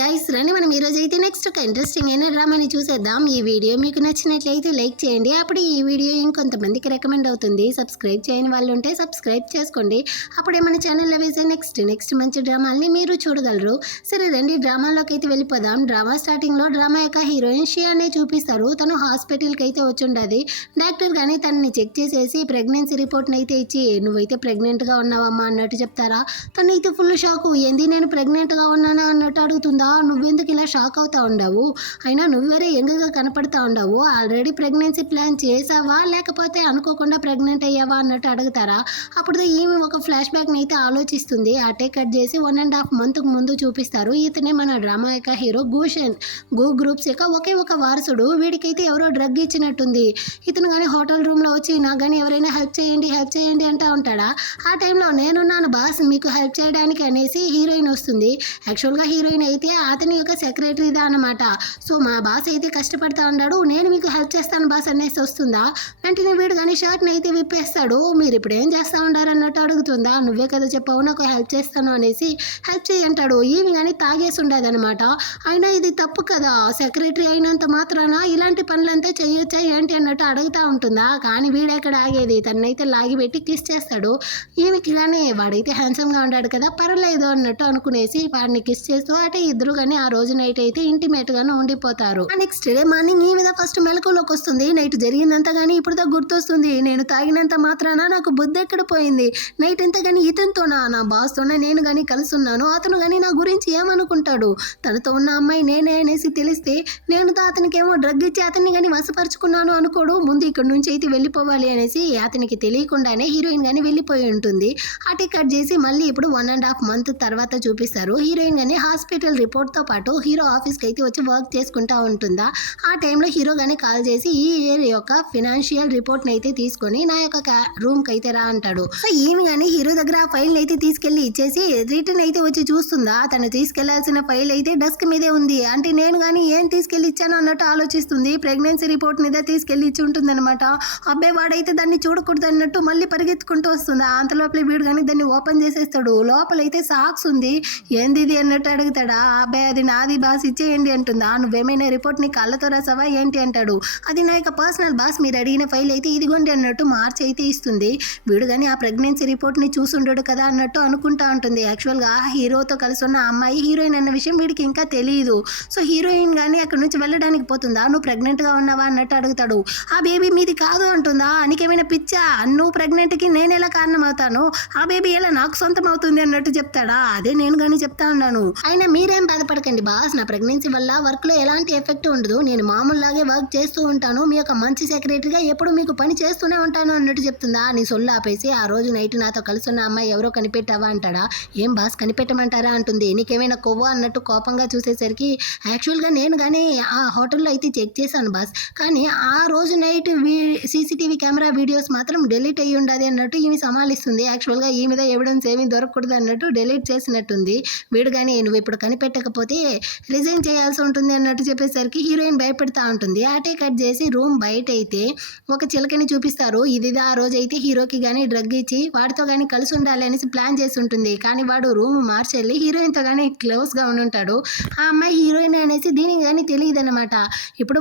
Guys రండి మనం ఈరోజు అయితే నెక్స్ట్ ఒక ఇంట్రెస్టింగ్ అయిన డ్రామాని చూసేద్దాం. ఈ వీడియో మీకు నచ్చినట్లయితే లైక్ చేయండి. అప్పుడు ఈ వీడియో ఇంకొంతమందికి రికమెండ్ అవుతుంది. సబ్స్క్రైబ్ చేయని వాళ్ళు ఉంటే సబ్స్క్రైబ్ చేసుకోండి. అప్పుడే మన ఛానల్లో వేసే నెక్స్ట్ మంచి డ్రామాల్ని మీరు చూడగలరు. సరే రండి డ్రామాలోకి అయితే వెళ్ళిపోదాం. డ్రామా స్టార్టింగ్లో డ్రామా యొక్క హీరోయిన్ షియానే చూపిస్తారు. తను హాస్పిటల్కి అయితే వచ్చి ఉండదు. డాక్టర్ కానీ తనని చెక్ చేసేసి ప్రెగ్నెన్సీ రిపోర్ట్ని అయితే ఇచ్చి నువ్వైతే ప్రెగ్నెంట్గా ఉన్నావమ్మా అన్నట్టు చెప్తారా. తనైతే ఫుల్ షాకు. ఏంది నేను ప్రెగ్నెంట్గా ఉన్నానా అన్నట్టు అడుగుతుందా. నువ్వెందుకు ఇలా షాక్ అవుతా ఉండవు, అయినా నువ్వేరే యంగ్గా కనపడతా ఉండవు, ఆల్రెడీ ప్రెగ్నెన్సీ ప్లాన్ చేసావా లేకపోతే అనుకోకుండా ప్రెగ్నెంట్ అయ్యావా అన్నట్టు అడుగుతారా. అప్పుడు ఈమె ఒక ఫ్లాష్ బ్యాక్ని అయితే ఆలోచిస్తుంది. అటే కట్ చేసి 1.5 months ముందు చూపిస్తారు. ఇతనే మన డ్రామా యొక్క హీరో గూషన్. గూ గ్రూప్స్ యొక్క ఒకే ఒక వారసుడు. వీడికైతే ఎవరో డ్రగ్ ఇచ్చినట్టుంది. ఇతను కానీ హోటల్ రూమ్లో వచ్చి నాకు కానీ ఎవరైనా హెల్ప్ చేయండి అంటా ఉంటాడా. ఆ టైంలో నేనున్నాను బాస్ మీకు హెల్ప్ చేయడానికి అనేసి హీరోయిన్ వస్తుంది. యాక్చువల్గా హీరోయిన్ అయితే అతని యొక్క సెక్రటరీదా అనమాట. సో మా బాస్ అయితే కష్టపడతా ఉన్నాడు, నేను మీకు హెల్ప్ చేస్తాను బాస్ అనేసి వస్తుందా. వెంటనే వీడు కానీ షర్ట్ని అయితే విప్పేస్తాడు. మీరు ఇప్పుడు ఏం చేస్తూ ఉంటారు అన్నట్టు అడుగుతుందా. నువ్వే కదా చెప్పావు నాకు హెల్ప్ చేస్తాను అనేసి హెల్ప్ చేయంటాడు. ఈమె కానీ తాగేసి ఉండదనమాట. అయినా ఇది తప్పు కదా, సెక్రటరీ అయినంత మాత్రాన ఇలాంటి పనులంతా చేయొచ్చా ఏంటి అన్నట్టు అడుగుతూ ఉంటుందా. కానీ వీడెక్కడ ఆగేది, తనైతే లాగిపెట్టి కిస్ చేస్తాడు. ఈమెకి కానీ వాడైతే హ్యాండ్సమ్గా ఉన్నాడు కదా పర్లేదు అన్నట్టు అనుకునేసి వాడిని కిస్ చేస్తూ అంటే ఇద్దరు కానీ ఆ రోజు నైట్ అయితే ఇంటిమేట్ గానే ఉండిపోతారు. నెక్స్ట్ డే మార్నింగ్ ఈ మీద ఫస్ట్ మెలకులోకి వస్తుంది. నైట్ జరిగిందంతా కానీ ఇప్పుడు గుర్తొస్తుంది. నేను తాగినంత మాత్రాన నాకు బుద్ధి ఎక్కడ పోయింది, నైట్ అంతా కానీ ఇతనితోనా నా బాస్ తోనే నేను కానీ కలిసి ఉన్నాను, అతను కానీ నా గురించి ఏమనుకుంటాడు, తనతో ఉన్న అమ్మాయి నేనే అనేసి తెలిస్తే నేను అతనికి ఏమో డ్రగ్ ఇచ్చి అతన్ని కానీ వశపరుచుకున్నాను అనుకోడు. ముందు ఇక్కడ నుంచి అయితే వెళ్ళిపోవాలి అనేసి అతనికి తెలియకుండానే హీరోయిన్ కానీ వెళ్ళిపోయి ఉంటుంది. అటు కట్ చేసి మళ్ళీ ఇప్పుడు 1.5 months తర్వాత చూపిస్తారు. హీరోయిన్ కానీ హాస్పిటల్ రిపోర్ట్తో పాటు హీరో ఆఫీస్కి అయితే వచ్చి వర్క్ చేసుకుంటా ఉంటుందా. ఆ టైంలో హీరో కానీ కాల్ చేసి ఈ ఇయర్ యొక్క ఫినాన్షియల్ రిపోర్ట్ని అయితే తీసుకొని నా యొక్క రూమ్కి అయితే రా అంటాడు. సో ఈమె కానీ హీరో దగ్గర ఆ ఫైల్ని అయితే తీసుకెళ్ళి ఇచ్చేసి రిటర్న్ అయితే వచ్చి చూస్తుందా. తను తీసుకెళ్లాల్సిన ఫైల్ అయితే డెస్క్ మీదే ఉంది. అంటే నేను కానీ ఏం తీసుకెళ్ళి ఇచ్చాను అన్నట్టు ఆలోచిస్తుంది. ప్రెగ్నెన్సీ రిపోర్ట్ మీద తీసుకెళ్ళి ఇచ్చి ఉంటుంది అనమాట. అబ్బాయి వాడైతే దాన్ని చూడకూడదు అన్నట్టు మళ్ళీ పరిగెత్తుకుంటూ వస్తుంది. అంతలోపల వీడు కానీ దాన్ని ఓపెన్ చేసేస్తాడు. లోపలైతే సాక్స్ ఉంది. ఏంది ఇది అన్నట్టు అడుగుతాడా. అబ్బాయి అది నాది బాస్ ఇచ్చేయండి అంటుందా. నువ్వేమైనా రిపోర్ట్ని కళ్ళతో రాసావా ఏంటి అంటాడు. అది నా యొక్క పర్సనల్ బాస్, మీరు అడిగిన ఫైల్ అయితే ఇదిగోండి అన్నట్టు మార్చి అయితే ఇస్తుంది. వీడు కానీ ఆ ప్రెగ్నెన్సీ రిపోర్ట్ని చూసుండడు కదా అన్నట్టు అనుకుంటా ఉంటుంది. యాక్చువల్గా హీరోతో కలిసి ఉన్న అమ్మాయి హీరోయిన్ అన్న విషయం వీడికి ఇంకా తెలియదు. సో హీరోయిన్ కానీ అక్కడ నుంచి వెళ్ళడానికి పోతుందా. నువ్వు ప్రెగ్నెంట్గా ఉన్నావా అన్నట్టు అడుగుతాడు. ఆ బేబీ మీది కాదు అంటుందా. నీకేమైనా పిచ్చా, నువ్వు ప్రెగ్నెంట్కి నేను ఎలా కారణం అవుతాను, ఆ బేబీ ఎలా నాకు సొంతం అవుతుంది అన్నట్టు చెప్తాడా. అదే నేను కానీ చెప్తా ఉన్నాను. అయినా మీరేం బాధపడకండి బాస్, నా ప్రెగ్నెన్సీ వల్ల వర్క్లో ఎలాంటి ఎఫెక్ట్ ఉండదు, నేను మామూలులాగే వర్క్ చేస్తూ ఉంటాను, మీ యొక్క మంచి సెక్రటరీగా ఎప్పుడు మీకు పని చేస్తూనే ఉంటాను అన్నట్టు చెప్తుందా. నీ సొల్లు ఆపేసి ఆ రోజు నైట్ నాతో కలిసి ఉన్న అమ్మాయి ఎవరో కనిపెట్టావా అంటాడా. ఏం బాస్ కనిపెట్టమంటారా అంటుంది. నీకేమైనా కొవ్వా అన్నట్టు కోపంగా చూసేసరికి యాక్చువల్గా నేను కానీ ఆ హోటల్లో అయితే చెక్ చేశాను బాస్, కానీ ఆ రోజు నైట్ సీసీటీవీ కెమెరా వీడియోస్ మాత్రం డిలీట్ అయ్యి ఉండదు అన్నట్టు ఈమె సమాలిస్తుంది. యాక్చువల్గా ఈ మీద ఎవిడెన్స్ ఏమీ దొరకకూడదు అన్నట్టు డిలీట్ చేసినట్టుంది. వీడు కానీ నువ్వు ఇప్పుడు కనిపెట్టకపోతే రిజైన్ చేయాల్సి ఉంటుంది అన్నట్టు చెప్పేసరికి హీరోయిన్ భయపెడతా ఉంటుంది. అటే కట్ చేసి రూమ్ బయట అయితే ఒక చిలకని చూపిస్తారు. ఇది ఆ రోజు అయితే హీరోకి కానీ డ్రగ్ ఇచ్చి వాడితో కానీ కలిసి ఉండాలి అనేసి ప్లాన్ చేసి ఉంటుంది. కానీ వాడు రూమ్ మార్చెళ్ళి హీరోయిన్తో కానీ క్లోజ్గా ఉంటాడు. ఆ అమ్మాయి హీరోయిన్ అనేసి దీనికి కానీ తెలియదు అనమాట. ఇప్పుడు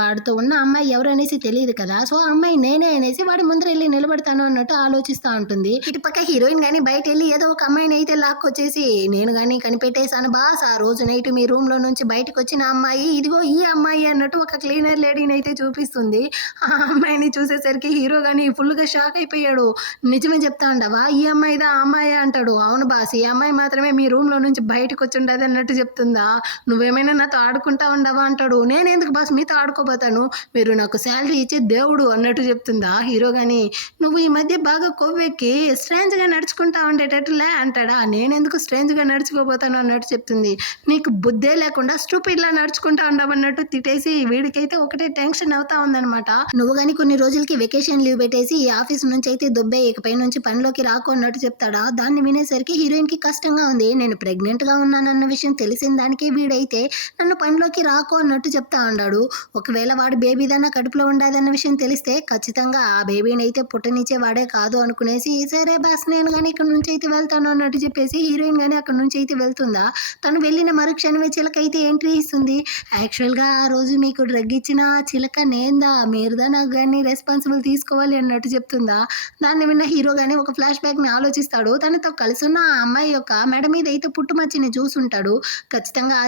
వాడితో ఉన్న అమ్మాయి ఎవరు అనేసి తెలియదు కదా. సో ఆ అమ్మాయి నేనే అనేసి వాడి ముందర వెళ్ళి నిలబడతాను అన్నట్టు ఆలోచిస్తూ ఉంటుంది. ఇటుపక్క హీరోయిన్ కానీ బయట వెళ్ళి ఏదో ఒక అమ్మాయిని అయితే లాక్కొచ్చేసి నేను కానీ కనిపెట్టేశాను బాస్, ఆ రోజు నైట్ మీ రూమ్లో నుంచి బయటకు వచ్చిన అమ్మాయి ఇదిగో ఈ అమ్మాయి అన్నట్టు ఒక క్లీనర్ లేడీని అయితే చూపిస్తుంది. ఆ అమ్మాయిని చూసేసరికి హీరో కానీ ఫుల్గా షాక్ అయిపోయాడు. నిజమే చెప్తా ఉండవా, ఈ అమ్మాయిదా ఆ అమ్మాయి అంటాడు. అవును బాస్, ఈ అమ్మాయి మాత్రమే మీ రూమ్లో నుంచి బయటకు వచ్చి ఉండదు అన్నట్టు చెప్తుందా. నువ్వేమైనా నాతో ఆడుకుంటా ఉండవా అంటాడు. నేను ఎందుకు బాస్ మీతో ఆడుకోబోతాను, మీరు నాకు శాలరీ ఇచ్చే దేవుడు అన్నట్టు చెప్తుందా. హీరో కానీ నువ్వు ఈ మధ్య బాగా కొవ్వెక్కి స్ట్రేంజ్గా నడుచుకుంటా ఉండేటట్టులే అంటాడా. నేనెందుకు స్ట్రేంజ్గా నడుచుకోబోతాను అన్నట్టు చెప్తుంది. నీకు బుద్ధే లేకుండా స్టూపిడ్లా నడుచుకుంటా ఉండవన్నట్టు తిట్టేసి వీడికైతే ఒకటే టెన్షన్ అవుతా ఉందనమాట. నువ్వు కానీ కొన్ని రోజులకి వెకేషన్ లీవ్ పెట్టేసి ఈ ఆఫీస్ నుంచి అయితే దుబ్బే, ఇకపై నుంచి పనిలోకి రాకు అన్నట్టు చెప్తాడా. దాన్ని వినేసరికి హీరోయిన్కి కష్టంగా ఉంది. నేను ప్రెగ్నెంట్గా ఉన్నానన్న విషయం తెలిసిన దానికి వీడైతే నన్ను పనిలోకి రాకు అన్నట్టు చెప్తా ఉన్నాడు. ఒకవేళ వాడు బేబీదన్నా కడుపులో ఉండదన్న విషయం తెలిస్తే ఖచ్చితంగా ఆ బేబీని అయితే పుట్టనిచ్చే వాడే కాదు అనుకునేసి సరే బాస్ నేను కానీ ఇక్కడ నుంచి అయితే వెళ్తాను అన్నట్టు చెప్పేసి హీరోయిన్ కానీ అక్కడ నుంచి అయితే వెళ్తుందా. తను వెళ్ళిన మరుక్షణమే చిలక అయితే ఎంట్రీ ఇస్తుంది. యాక్చువల్గా ఆ రోజు మీకు డ్రగ్ ఇచ్చిన చిలక నేందా, మీరుదా నాకు కానీ రెస్పాన్సిబుల్ తీసుకోవాలి అన్నట్టు చెప్తుందా. దాన్ని విన్న హీరో కానీ ఒక ఫ్లాష్ బ్యాక్ని ఆలోచిస్తాడు. తనతో కలిసి ఉన్న ఆ అమ్మాయి యొక్క మెడ మీద అయితే పుట్టుమచ్చిని చూసుంటాడు. ఖచ్చితంగా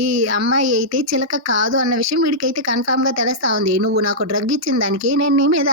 ఈ అమ్మాయి అయితే చిలక కాదు అన్న విషయం వీడికైతే కన్ఫామ్గా తెలుస్తా ఉంది. నువ్వు నాకు డ్రగ్ ఇచ్చిన దానికి నేను నీ మీద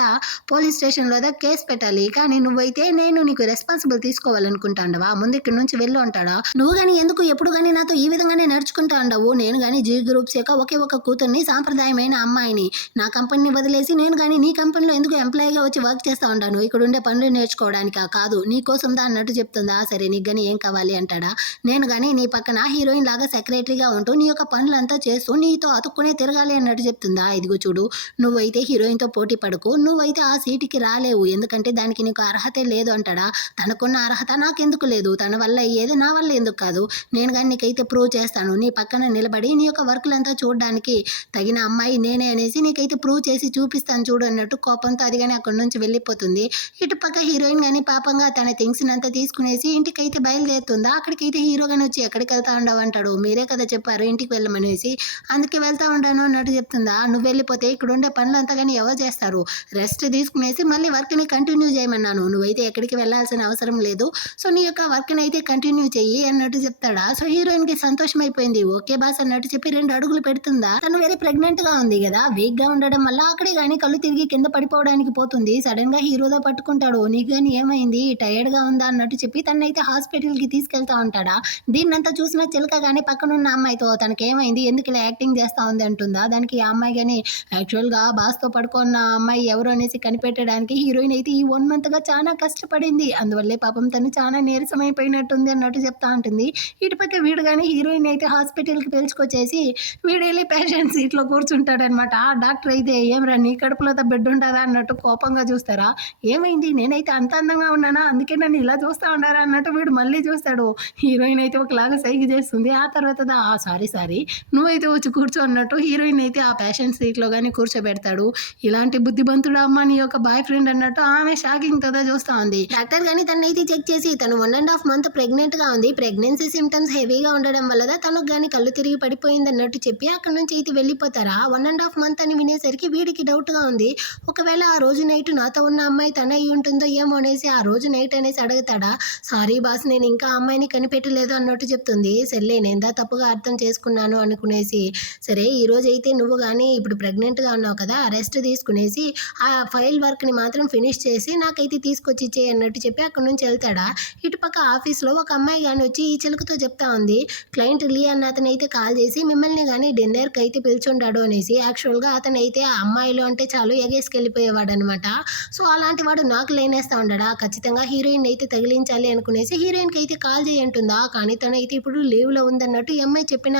పోలీస్ స్టేషన్లో కేసు పెట్టాలి, కానీ నువ్వైతే నేను నీకు రెస్పాన్సిబుల్ తీసుకోవాలనుకుంటాండవా, ముందు ఇక్కడి నుంచి వెళ్ళు అంటాడా. నువ్వు కానీ ఎందుకు ఎప్పుడు కానీ నాతో ఈ విధంగానే నడుచుకుంటా ఉండవు, నేను కానీ జీ గ్రూప్స్ యొక్క ఒకే ఒక కూతుర్ని, సాంప్రదాయమైన అమ్మాయిని, నా కంపెనీని వదిలేసి నేను కానీ నీ కంపెనీలో ఎందుకు ఎంప్లాయీగా వచ్చి వర్క్ చేస్తూ ఉంటాను, ఇక్కడ ఉండే పనులు నేర్చుకోవడానికా, కాదు నీ కోసం దా అన్నట్టు చెప్తుందా. సరే నీకు కానీ ఏం కావాలి అంటాడా. నేను కానీ నీ పక్కన హీరోయిన్ లాగా సెక్రటరీగా ఉంటూ నీ యొక్క పనులంతా చేస్తూ నీతో అతుక్కునే తిరగాలి అన్నట్టు చెప్తుందా. ఇదిగో చూడు, నువ్వైతే హీరోయిన్తో పోటీ పడకు, నువ్వైతే ఆ సీటుకి రాలేవు, ఎందుకంటే దానికి నీకు అర్హతే లేదు అంటాడా. తనకున్న అర్హత నాకెందుకు లేదు, తన వల్ల అయ్యేది నా వల్ల ఎందుకు కాదు, నేను కానీ నీకైతే ప్రూవ్ చేస్తాను, నీ పక్కన నిలబడి నీ యొక్క వర్కులంతా చూడడానికి తగిన అమ్మాయి నేనే అనేసి నీకైతే ప్రూవ్ చేసి చూపిస్తాను చూడు అన్నట్టు కోపంతో అది కానీ అక్కడి నుంచి వెళ్ళిపోతుంది. ఇటుపక్క హీరోయిన్ కానీ పాపంగా తన థింగ్స్ అంతా తీసుకునేసి ఇంటికైతే బయలుదేరుతుందా. అక్కడికైతే హీరో కానీ వచ్చి ఎక్కడికి వెళ్తా ఉండవు అంటాడు. మీరే కదా చెప్పారు ఇంటికి వెళ్ళమనేసి, అందుకే వెళ్తా ఉంటాను అన్నట్టు చెప్తుందా. నువ్వు వెళ్ళిపోతే ఇక్కడ ఉండే పనులంతా కానీ ఎవరు చేస్తారు, రెస్ట్ తీసుకునేసి మళ్ళీ వర్క్ని కంటిన్యూ చేయమన్నాను, నువ్వైతే ఎక్కడికి వెళ్ళాల్సిన అవసరం లేదు, సో నీ యొక్క వర్క్ని అయితే కంటిన్యూ చెయ్యి అన్నట్టు చెప్తాడా. సో హీరోయిన్కి సంతోషం అయిపోయింది. ఓకే బాస్ అన్నట్టు చెప్పి 2 అడుగులు పెడుతుందా. తను వెరీ ప్రెగ్నెంట్గా ఉంది కదా, వీక్గా ఉండడం వల్ల అక్కడే కానీ కళ్ళు తిరిగి కింద పడిపోవడానికి పోతుంది. సడన్గా హీరోతో పట్టుకుంటాడు. నీకు కానీ ఏమైంది, టైర్డ్గా ఉందా అన్నట్టు చెప్పి తనైతే హాస్పిటల్కి తీసుకెళ్తా ఉంటాడా. దీన్నంతా చూసిన చిలక కానీ పక్కనున్న అమ్మాయితో తనకేమైంది, ఎందుకు ఇలా యాక్టింగ్ చేస్తూ ఉంది అంటుందా. దానికి ఆ అమ్మాయి కానీ యాక్చువల్గా బాస్తో పడుకున్న అమ్మాయి ఎవరు అనేసి కనిపెట్టడానికి హీరోయిన్ అయితే ఈ 1 మంత్గా చాలా కష్టపడింది, అందువల్లే పాపం తను చాలా నీరసమైపోయినట్టుంది అన్నట్టు చెప్తా ఉంటుంది. ఇటుపక్క వీడు కానీ హీరోయిన్ అయితే హాస్పిటల్కి పిలుచుకొచ్చేసి వీడు వెళ్ళి పేషెంట్ సీట్లో కూర్చుంటాడనమాట. ఆ డాక్టర్ అయితే ఏమరా నీ కడుపులో బెడ్ ఉంటుందా అన్నట్టు కోపంగా చూస్తారా. ఏమైంది, నేనైతే అంత అందంగా ఉన్నానా, అందుకే నన్ను ఇలా చూస్తూ ఉన్నారా అన్నట్టు వీడు మళ్ళీ చూస్తాడు. హీరోయిన్ అయితే ఒకలాగా సైగ చేస్తుంది. ఆ తర్వాత సారీ నువ్వైతే వచ్చి కూర్చో అన్నట్టు హీరోయిన్ అయితే ఆ పేషెంట్ సీట్లో కానీ కూర్చోబెడతాడు. ఇలాంటి బుద్ధిమంతుడు అమ్మ నీ యొక్క బాయ్ ఫ్రెండ్ అన్నట్టు ఆమె షాకింగ్ తో చూస్తూ ఉంది. డాక్టర్ కానీ తనైతే చెక్ చేసి తను 1.5 మంత్ ప్రెగ్నెంట్ గా ఉంది, ప్రెగ్నెన్సీ సిమ్టమ్స్ హెవీగా ఉండడం వల్ల తనకు కానీ కళ్ళు తిరిగి పడిపోయింది అన్నట్టు చెప్పి అక్కడ నుంచి అయితే వెళ్ళిపోతారా. 1.5 మంత్ అని వినేసరికి వీడికి డౌట్ గా ఉంది. ఒకవేళ ఆ రోజు నైట్ నాతో ఉన్న అమ్మాయి తన అయి ఉంటుందో ఏమో అనేసి ఆ రోజు నైట్ అనేసి అడుగుతాడా. సారీ బాస్, నేను ఇంకా అమ్మాయిని కనిపెట్టలేదు అన్నట్టు చెప్తుంది. సర్లే నేను తప్పుగా అర్థం చేసుకున్నాను అనుకునేసి, సరే ఈ రోజు అయితే నువ్వు కానీ ఇప్పుడు ప్రెగ్నెంట్గా ఉన్నావు కదా, రెస్ట్ తీసుకునేసి ఆ ఫైల్ వర్క్ని మాత్రం ఫినిష్ చేసి నాకైతే తీసుకొచ్చి ఇచ్చేయి అన్నట్టు చెప్పి అక్కడ నుంచి వెళ్తాడా. ఇటుపక్క ఆఫీస్లో ఒక అమ్మాయి కానీ వచ్చి ఈ చిలుకతో చెప్తా ఉంది, క్లయింట్ లీ అన్న అతను అయితే కాల్ చేసి మిమ్మల్ని కానీ డిన్నర్కి అయితే పిలుచుంటాడు అనేసి. యాక్చువల్గా అతను అయితే ఆ అమ్మాయిలు అంటే చాలు ఎగేసుకెళ్ళిపోయేవాడు అనమాట. సో అలాంటి వాడు నాకు లేనేస్తా ఉండడా. ఖచ్చితంగా హీరోయిన్ అయితే తగిలించాలి అనుకునేసి హీరోయిన్కి అయితే కాల్ చేయంటుందా. కానీ తనైతే ఇప్పుడు లీవ్లో ఉందన్నట్టు ఈ అమ్మాయి చెప్పిన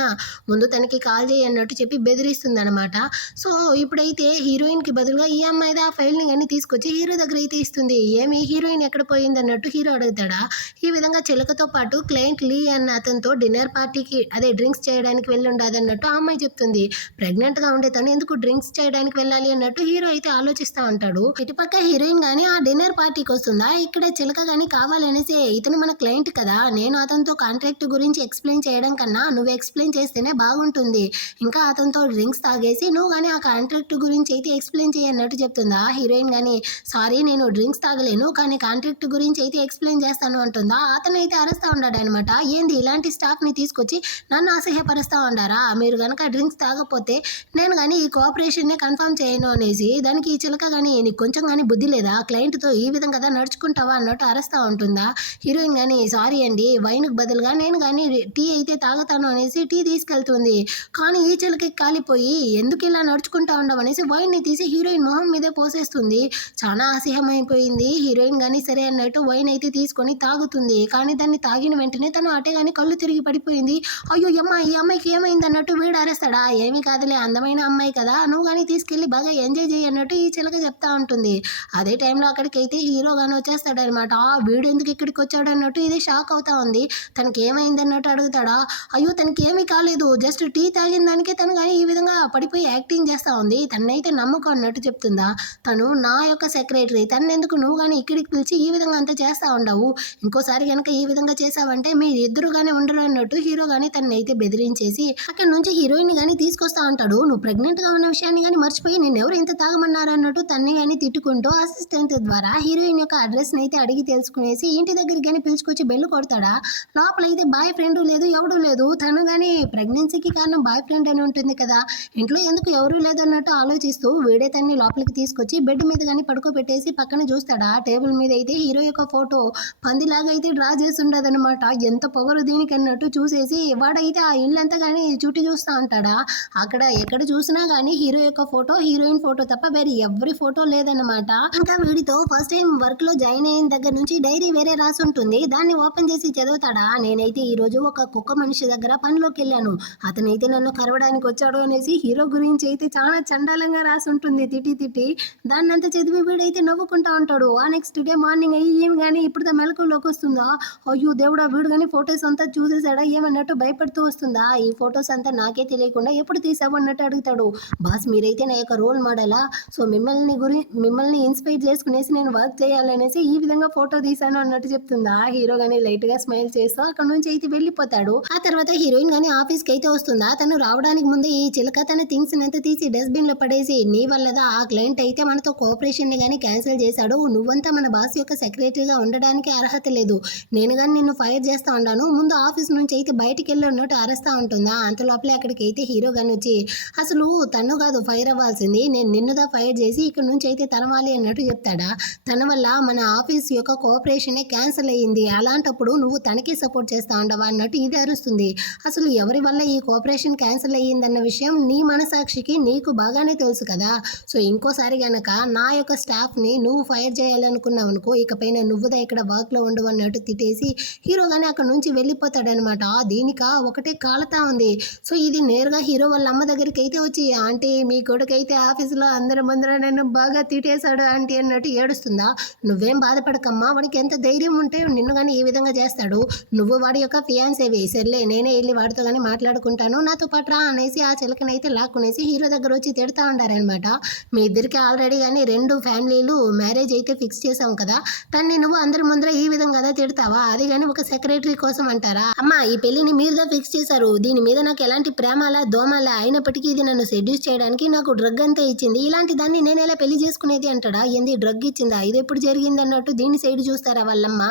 ముందు తనకి కాల్ చేయి అన్నట్టు చెప్పి బెదిరిస్తుంది అనమాట. సో ఇప్పుడైతే హీరోయిన్కి బదులుగా ఈ అమ్మాయి ఆ ఫైల్ని కానీ తీసుకొచ్చి హీరో దగ్గర అయితే ఇస్తుంది. ఏమి హీరోయిన్ ఎక్కడ పోయింది అన్నట్టు హీరో అడుగుతాడా. ఈ విధంగా చిలకతో పాటు క్లయింట్ లీ అన్న అతనితో డిన్నర్ పార్టీకి అదే డ్రింక్స్ చేయడానికి వెళ్ళి ఉండదు అన్నట్టు ఆ అమ్మాయి చెప్తుంది. ప్రెగ్నెంట్గా ఉండే తను ఎందుకు డ్రింక్స్ చేయడానికి వెళ్ళాలి అన్నట్టు హీరో అయితే ఆలోచిస్తూ ఉంటాడు. ఇటుపక్క హీరోయిన్ కానీ ఆ డిన్నర్ పార్టీకి వస్తుందా. ఇక్కడ చిలక కానీ కావాలనేసి, ఇతను మన క్లయింట్ కదా, నేను అతనితో కాంట్రాక్ట్ గురించి ఎక్స్ప్లెయిన్ చేయడం కన్నా నువ్వు ఎక్స్ప్లెయిన్ చేస్తేనే బాగుంటుంది, ఇంకా అతనితో డ్రింక్స్ తాగేసి నువ్వు కానీ ఆ కాంట్రాక్ట్ గురించి అయితే ఎక్స్ప్లెయిన్ చేయన్నట్టు చెప్తుందా. హీరోయిన్ కానీ సారీ నేను డ్రింక్స్ తాగలేను, కానీ కాంట్రాక్ట్ గురించి అయితే ఎక్స్ప్లెయిన్ చేస్తాను అంటుందా. అతను అయితే అరుస్తూ ఉన్నాడు అనమాట. ఏంది ఇలాంటి స్టాఫ్ని తీసుకొచ్చి నన్ను అసహ్యపరుస్తూ ఉండారా, మీరు కనుక డ్రింక్స్ తాగకపోతే నేను కానీ ఈ కోఆపరేషన్ని కన్ఫర్మ్ చేయను అనేసి. దానికి ఈ చిలక కానీ నీకు కొంచెం కానీ బుద్ధి లేదా, క్లయింట్తో ఈ విధంగా కదా నడుచుకుంటావా అన్నట్టు అరుస్తూ ఉంటుందా. హీరోయిన్ కానీ సారీ అండి, వైన్కి బదులుగా నేను కానీ టీ అయితే తాగుతాను అనేసి టీ తీసుకెళ్తుంది. కానీ ఈ చిలకి కాలిపోయి ఎందుకు ఇలా నడుచుకుంటా ఉండవు అనేసి వైన్ని తీసి హీరోయిన్ మొహం మీదే పోసేస్తుంది. చాలా అసహ్యమైపోయింది హీరోయిన్ కానీ సరే అన్నట్టు వైన్ అయితే తీసుకొని తాగుతుంది. కానీ దాన్ని తాగిన వెంటనే తను అటే కానీ కళ్ళు తిరిగి పడిపోయింది. అయ్యో అమ్మ, ఈ అమ్మాయికి ఏమైంది అన్నట్టు వీడు అరేస్తాడా. ఏమీ కాదులే, అందమైన అమ్మాయి కదా, నువ్వు కానీ తీసుకెళ్ళి బాగా ఎంజాయ్ చేయి అన్నట్టు ఈ చిలక చెప్తా ఉంటుంది. అదే టైంలో అక్కడికైతే హీరో కానీ వచ్చేస్తాడు అనమాట. వీడు ఎందుకు ఇక్కడికి వచ్చాడు అన్నట్టు ఇది షాక్ అవుతా ఉంది. తనకి ఏమైంది అన్నట్టు అడుగుతాడా. అయ్యో తనకి ఏమీ కాలేదు, జస్ట్ టీ తాగిన దానికే తను కానీ ఈ విధంగా పడిపోయి యాక్టింగ్ చేస్తూ ఉంది, తనైతే నమ్మకం అన్నట్టు చెప్తుందా. తను నా యొక్క సెక్రటరీ, తనెందుకు నువ్వు కానీ ఇక్కడికి పిలిచి ఈ విధంగా అంతా చేస్తూ ఉండవు, ఇంకోసారి కనుక ఈ విధంగా చేసావంటే మీరు ఇద్దరుగానే ఉండరు అన్నట్టు అన్నట్టు హీరో గానీ తననైతే బెదిరించేసి అక్కడ నుంచి హీరోయిన్ గానీ తీసుకొస్తా ఉంటాడు. నువ్వు ప్రెగ్నెంట్ గా ఉన్న విషయాన్ని గానీ మర్చిపోయి నిన్నెవరు ఎంత తాగమన్నారు అన్నట్టు తన్ని గానీ తిట్టుకుంటూ అసిస్టెంట్ ద్వారా హీరోయిన్ యొక్క అడ్రస్ అయితే అడిగి తెలుసుకునేసి ఇంటి దగ్గరికి గానీ పిలుచుకొచ్చి బెల్ కొడతాడా. లోపలైతే బాయ్ ఫ్రెండ్ లేదు, ఎవడూ లేదు. తను గానీ ప్రెగ్నెన్సీకి కారణం బాయ్ ఫ్రెండ్ అని ఉంటుంది కదా, ఇంట్లో ఎందుకు ఎవరూ లేదన్నట్టు ఆలోచిస్తూ వీడే తన్ని లోపలికి తీసుకొచ్చి బెడ్ మీద గానీ పడుకోబెట్టేసి పక్కన చూస్తాడా. టేబుల్ మీద అయితే హీరో యొక్క ఫోటో పందిలాగా అయితే డ్రా చేసి ఉండదనమాట. ఎంత పొగరు దీనికి అన్నట్టు చూసేసి వాడైతే ఆ ఇల్లంతా కానీ చుట్టి చూస్తూ ఉంటాడా. అక్కడ ఎక్కడ చూసినా కానీ హీరో యొక్క ఫోటో, హీరోయిన్ ఫోటో తప్ప వేరే ఎవరి ఫోటో లేదన్నమాట. ఇంకా వీడితో ఫస్ట్ టైం వర్క్ లో జాయిన్ అయిన దగ్గర నుంచి డైరీ వేరే రాసి ఉంటుంది. దాన్ని ఓపెన్ చేసి చదువుతాడా. నేనైతే ఈ రోజు ఒక కుక్క మనిషి దగ్గర పనిలోకి వెళ్ళాను, అతనైతే నన్ను కరవడానికి వచ్చాడు అనేసి హీరో గురించి అయితే చాలా చండాలంగా రాసి ఉంటుంది తిట్టి తిట్టి. దాన్నంతా చదివి వీడైతే నవ్వుకుంటా ఉంటాడు. ఆ నెక్స్ట్ డే మార్నింగ్ అయ్యి ఏమి కానీ ఇప్పుడు మెలకులోకి వస్తుందా, అయ్యో దేవుడా వీడు కానీ ఫొటోస్ అంతా చూసేసాడా ఏమన్నట్టు భయపడుతూ వస్తుందా. ఈ ఫొటోస్ అంతా నాకే తెలియకుండా ఎప్పుడు తీసావు అన్నట్టు అడుగుతాడు. బాస్ మీరైతే నా యొక్క రోల్ మోడలా, సో మిమ్మల్ని ఇన్స్పైర్ చేసుకునేసి నేను వర్క్ చేయాలనేసి ఈ విధంగా ఫోటో తీసాను అన్నట్టు చెప్తుందా. హీరో గానీ లైట్ గా స్మైల్ చేస్తూ అక్కడ నుంచి అయితే వెళ్ళిపోతాడు. ఆ తర్వాత హీరోయిన్ గానీ ఆఫీస్ కి అయితే వస్తుందా. తను రావడానికి ముందే ఈ చిలక తన థింగ్స్ అంతా తీసి డస్ట్బిన్ లో పడేసి, నీ వల్లదా ఆ క్లయింట్ అయితే మనతో కోఆపరేషన్ ని గానీ క్యాన్సిల్ చేశాడు, నువ్వంతా మన బాస్ యొక్క సెక్రటరీగా ఉండడానికి అర్హత లేదు, నేను కానీ నిన్ను ఫైర్ చేస్తా ఉన్నాను, ముందు ఆఫీస్ నుంచి అయితే బయటికి వెళ్ళి ఉన్నట్టు అరుస్తా ఉంటుందా. అంత లోపలే అక్కడికి అయితే హీరో గాని వచ్చి, అసలు తను కాదు ఫైర్ అవ్వాల్సింది, నేను నిన్నుదా ఫైర్ చేసి ఇక్కడ నుంచి అయితే తనవాలి అన్నట్టు చెప్తాడా. తన వల్ల మన ఆఫీస్ యొక్క కోఆపరేషనే క్యాన్సిల్ అయ్యింది, అలాంటప్పుడు నువ్వు తనకి సపోర్ట్ చేస్తా ఉండవా అన్నట్టు ఇది అరుస్తుంది. అసలు ఎవరి వల్ల ఈ కోఆపరేషన్ క్యాన్సిల్ అయ్యిందన్న విషయం నీ మనసాక్షికి నీకు బాగానే తెలుసు కదా, సో ఇంకోసారి గనక నా యొక్క స్టాఫ్ని నువ్వు ఫైర్ చేయాలనుకున్నావు అనుకో, ఇకపైన నువ్వుదా ఇక్కడ వర్క్లో ఉండవు అన్నట్టు తిట్టేసి హీరో కానీ అక్కడ నుంచి వెళ్ళిపోతాడనమాట. దీనిక ఒకటే కాలుతా ఉంది. సో ఇది నేరుగా హీరో వాళ్ళ అమ్మ దగ్గరికి అయితే వచ్చి, ఆంటీ మీ కొడుకైతే ఆఫీసులో అందరి ముందర నన్ను బాగా తిట్టేశాడు ఆంటీ అన్నట్టు ఏడుస్తుందా. నువ్వేం బాధపడకమ్మా, వాడికి ఎంత ధైర్యం ఉంటే నిన్ను కానీ ఈ విధంగా చేస్తాడు, నువ్వు వాడి యొక్క ఫియాన్సేవి, సర్లే నేనే వెళ్ళి వాడితో కానీ మాట్లాడుకుంటాను, నాతో పాటు రా అనేసి ఆ చిలకనైతే లాక్కునేసి హీరో దగ్గర వచ్చి తిడతా ఉండారనమాట. మీ ఇద్దరికి ఆల్రెడీ కానీ 2 ఫ్యామిలీలు మ్యారేజ్ అయితే ఫిక్స్ చేసాం కదా, తన్ని నువ్వు అందరి ముందర ఈ విధంగా కదా తిడతావా, అది కానీ ఒక సెక్రటరీ కోసం అంటారా. అమ్మా ఈ పెళ్లిని మీరుగా ఫిక్స్ చేశారు, దీని మీద నాకు ఎలాంటి ప్రేమలా దోమలా, అయినప్పటికీ ఇది నన్ను సెడ్యూస్ చేయడానికి నాకు డ్రగ్ అంతే ఇచ్చింది, ఇలాంటి దాన్ని నేను ఎలా పెళ్లి చేసుకునేది అంటాడా. ఏంది డ్రగ్ ఇచ్చిందా, ఇది ఎప్పుడు జరిగింది అన్నట్టు దీన్ని సైడ్ చూస్తారా వాళ్ళమ్మ.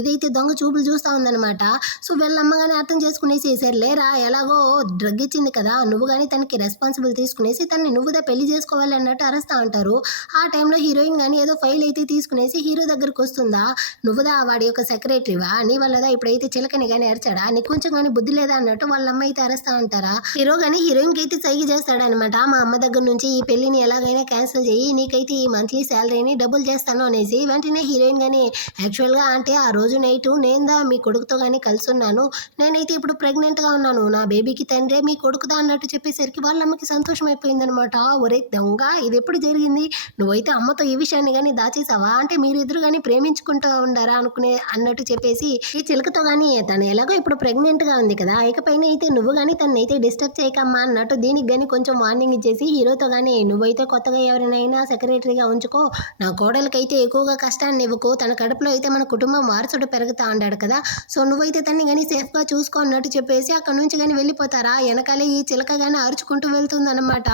ఇదైతే దొంగ చూపులు చూస్తా ఉందన్నమాట. సో వీళ్ళమ్మ కానీ అర్థం చేసుకునేసి, సర్లేరా ఎలాగో డ్రగ్ ఇచ్చింది కదా, నువ్వు కానీ తనకి రెస్పాన్సిబుల్ తీసుకునేసి తనని నువ్వుదా పెళ్లి చేసుకోవాలి అన్నట్టు అరుస్తా ఉంటారు. ఆ టైంలో హీరోయిన్ కానీ ఏదో ఫైల్ అయితే తీసుకునేసి హీరో దగ్గరకు వస్తుందా. నువ్వుదా వాడి యొక్క సెక్రటరీవా, నీ వల్లదా ఇప్పుడైతే చిలకని కానీ అరిచాడా, నీకు కొంచెం కానీ బుద్ధి లేదా అన్నట్టు వాళ్ళ అమ్మ అయితే అరుస్తా ఉంటారా. హీరో కానీ హీరోయిన్కి అయితే సైగ చేస్తాడనమాట. మా అమ్మ దగ్గర నుంచి ఈ పెళ్లిని ఎలాగైనా క్యాన్సిల్ చేయి, నీకైతే ఈ మంత్లీ శాలరీని డబుల్ చేస్తాను అనేసి వెంటనే హీరోయిన్ కానీ, యాక్చువల్గా అంటే ఆ రోజు నైట్ నేనుదా మీ కొడుకుతో కానీ కలిసి ఉన్నాను, నేనైతే ఇప్పుడు ప్రెగ్నెంట్గా ఉన్నాను, నా బేబీకి తండ్రే మీ కొడుకుదా అన్నట్టు చెప్పేసరికి వాళ్ళ అమ్మకి సంతోషం అయిపోయిందనమాట. ఒరే దొంగ ఇది ఎప్పుడు జరిగింది, నువ్వైతే అమ్మతో ఈ విషయాన్ని కానీ దాచేసావా, అంటే మీరిద్దరు కానీ ప్రేమించుకుంటూ ఉండారా అన్నట్టు చెప్పేసి ఈ చిలకతో కానీ, తను ఎలాగో ఇప్పుడు ప్రెగ్నెంట్గా ఉంది కదా, ఇకపైన అయితే నువ్వు కానీ తనైతే డిస్టర్బ్ చేయకమ్మా అన్నట్టు దీనికి కానీ కొంచెం వార్నింగ్ ఇచ్చేసి హీరోతో కానీ, నువ్వైతే కొత్తగా ఎవరినైనా సెక్రటరీగా ఉంచుకో, నా కోడలకైతే ఎక్కువగా కష్టాన్ని ఇవ్వకు, తన కడుపులో అయితే మన కుటుంబం వారసుడు పెరుగుతా ఉన్నాడు కదా, సో నువ్వైతే తన్ని కానీ సేఫ్గా చూసుకో అన్నట్టు చెప్పేసి అక్కడ నుంచి కానీ వెళ్ళిపోతారా. వెనకాలే ఈ చిలక కానీ అరుచుకుంటూ వెళ్తుందన్నమాట.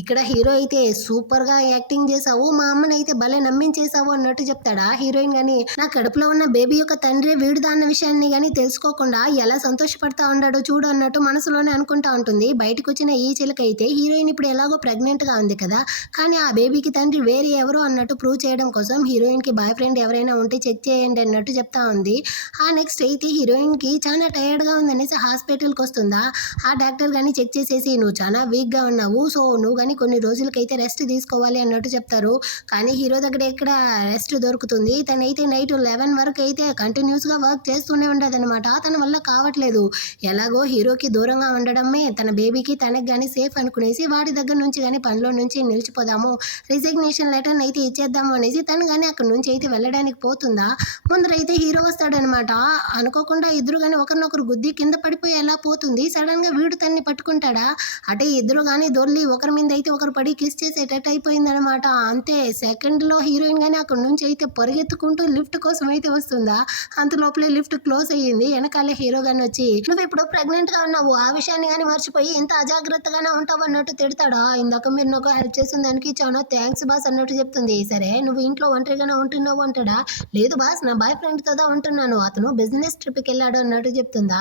ఇక్కడ హీరో అయితే సూపర్గా యాక్టింగ్ చేసావు, మా అమ్మని అయితే భలే నమ్మించేసావు అన్నట్టు చెప్తాడా. హీరోయిన్ కానీ నా కడుపులో ఉన్న బేబీ యొక్క తండ్రి వీడుదా అన్న విషయాన్ని కానీ తెలుసుకోకుండా ఎలా సంతోషపడతా ఉన్నాడో చూడు అన్నట్టు మనసులోనే అనుకుంటా ఉంటుంది. బయటకు వచ్చిన ఈ చిలక అయితే హీరోయిన్ ఇప్పుడు ఎలాగో ప్రెగ్నెంట్గా ఉంది కదా, కానీ ఆ బేబీకి తండ్రి వేరే ఎవరో అన్నట్టు ప్రూవ్ చేయడం కోసం హీరోయిన్కి బాయ్ ఫ్రెండ్ ఎవరైనా ఉంటే చెక్ చేయండి అన్నట్టు చెప్తా ఉంది. ఆ నెక్స్ట్ అయితే హీరోయిన్కి చాలా టైర్డ్గా ఉందనేసి హాస్పిటల్కి వస్తుందా. ఆ డాక్టర్ కానీ చెక్ చేసేసి, నువ్వు చాలా వీక్గా ఉన్నావు, సో నువ్వు కానీ కొన్ని రోజులకైతే రెస్ట్ తీసుకోవాలి అన్నట్టు చెప్తారు. కానీ హీరో దగ్గర ఎక్కడ రెస్ట్ దొరుకుతుంది, తనైతే నైట్ 11 వరకు అయితే కంటిన్యూస్గా వర్క్ చేస్తూనే ఉండదన్నమాట. తన వల్ల కావట్లేదు, ఎలాగో హీరోకి దూరంగా ఉండడమే తన బేబీకి తనకి కానీ సేఫ్ అనుకునేసి వాడి దగ్గర నుంచి కానీ పనిలో నుంచి నిలిచిపోదాము, రిజిగ్నేషన్ లెటర్ అయితే ఇచ్చేద్దాము అనేసి తను కానీ అక్కడ నుంచి అయితే వెళ్ళడానికి పోతుందా. ముందరైతే హీరో వస్తాడనమాట. అనుకోకుండా ఇద్దరు కానీ ఒకరినొకరు గుద్ది కింద పడిపోయి ఎలా పోతుంది, సడన్ గా వీడు తన్ని పట్టుకుంటాడా. అంటే ఇద్దరు కానీ దొర్లి ఒకరి మీద అయితే ఒకరు పడి కిస్ చేసేటట్టు అయిపోయిందనమాట. అంతే సెకండ్లో హీరోయిన్ కానీ అక్కడ నుంచి అయితే పరిగెత్తుకుంటూ లిఫ్ట్ కోసం అయితే వస్తుందా. అంత లోపలే లిఫ్ట్ క్లోజ్ అయ్యింది. వెనకాలే హీరో గాని వచ్చి నువ్వు ఇప్పుడు ప్రెగ్నెంట్ గా ఉన్నావు, ఆ విషయాన్ని కానీ మర్చిపోయి ఇంత అజాగ్రత్తగానే ఉంటావు అన్నట్టు తిడతాడా. ఇందాక మీరు నాకు హెల్ప్ చేసిన దానికి చాలా థ్యాంక్స్ బాస్ అన్నట్టు చెప్తుంది. సరే నువ్వు ఇంట్లో ఒంటరిగానే ఉంటున్నావు అంటాడా. లేదు బాస్, నా బాయ్ ఫ్రెండ్ తోదా ఉంటున్నాను, అతను బిజినెస్ ట్రిప్కి వెళ్ళాడు అన్నట్టు చెప్తుందా.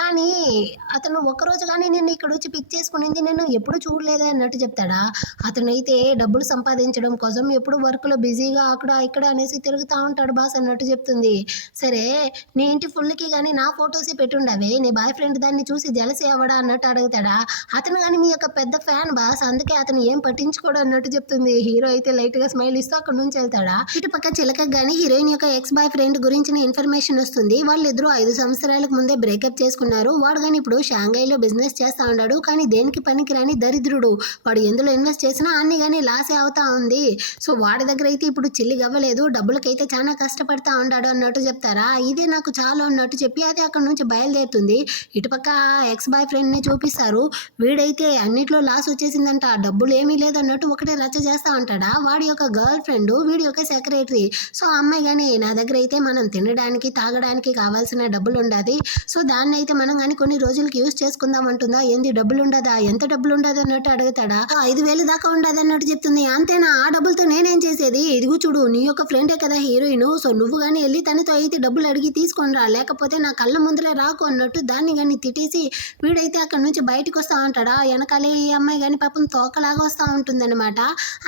కానీ అతను ఒక్కరోజు కానీ నిన్ను ఇక్కడ వచ్చి పిక్ చేసుకునింది నేను ఎప్పుడు చూడలేదే అన్నట్టు చెప్తాడా. అతనైతే డబ్బులు సంపాదించడం కోసం ఎప్పుడు వర్క్లో బిజీగా అక్కడ ఇక్కడ అనేసి తిరుగుతూ ఉంటాడు బాస్ అన్నట్టు చెప్తుంది. సరే నీ ఇంటి ఫుల్కి కానీ నా ఫొటోస్ పెట్టుండవే, నీ బాయ్ ఫ్రెండ్ దాన్ని చూసి జలసి అవ్వడా అన్నట్టు అడుగుతాడా. అతను కానీ మీ యొక్క పెద్ద ఫ్యాన్ బాస్, అందుకే అతను ఏం పట్టించుకోడు అన్నట్టు చెప్తుంది. హీరో అయితే లైట్ గా స్మైల్ ఇస్తూ అక్కడ నుంచి వెళ్తాడా. ఇటు పక్క చిలక గానీ హీరోయిన్ యొక్క ఎక్స్ బాయ్ ఫ్రెండ్ గురించిన ఇన్ఫర్మేషన్ వస్తుంది. వాళ్ళిద్దరూ 5 సంవత్సరాలకు ముందే బ్రేకప్ చేసుకున్నారు. వాడు కానీ ఇప్పుడు షాంఘైలో బిజినెస్ చేస్తా ఉన్నాడు, కానీ దేనికి పనికిరాని దరిద్రుడు. వాడు ఎందులో ఇన్వెస్ట్ చేసినా అన్ని కానీ లాసే అవుతా ఉంది. సో వాడి దగ్గర అయితే ఇప్పుడు చిల్లి గవ్వలేదు, డబ్బులకైతే చాలా కష్టపడతా ఉన్నాడు అన్నట్టు చెప్తారా. ఇదే నాకు చాలా అన్నట్టు చెప్పి అది అక్కడ నుంచి బయలుదేరుతుంది. ఇటుపక్క ఎక్స్ బాయ్ ఫ్రెండ్ని చూపిస్తారు. వీడైతే అన్నిట్లో లాస్ వచ్చేసిందంట, డబ్బులు ఏమీ లేదన్నట్టు ఒకటే రచ్చ చేస్తా ఉంటాడా. వాడి యొక్క గర్ల్ ఫ్రెండ్ వీడి యొక్క సెక్రటరీ. సో ఆ అమ్మాయి కానీ నా దగ్గర అయితే మనం తినడానికి తాగడానికి కావాల్సిన డబ్బులు ఉండాలి, సో దాన్ని అయితే మనం కానీ కొన్ని రోజులకి యూజ్ చేసుకుందాం అంటుందా. ఏంది డబ్బులు ఉండదా, ఎంత డబ్బులు ఉండదు అన్నట్టు అడుగుతాడా. 5,000 దాకా ఉండదు అన్నట్టు చెప్తుంది. అంతేనా, ఆ డబ్బులతో నేనేం చేసేది, ఇదిగో చూడు నీ యొక్క ఫ్రెండే కదా హీరోయిన్, సో నువ్వు కానీ వెళ్ళి తనతో అయితే డబ్బులు అడిగి తీసుకొని రా, లేకపోతే నా కళ్ళ ముందరే రాకు అన్నట్టు దాన్ని కానీ తిట్టేసి వీడైతే అక్కడ నుంచి బయటకు వస్తూ ఉంటాడా. వెనకాలే ఈ అమ్మాయి కానీ పాపం తోకలాగా వస్తూ ఉంటుందన్నమాట.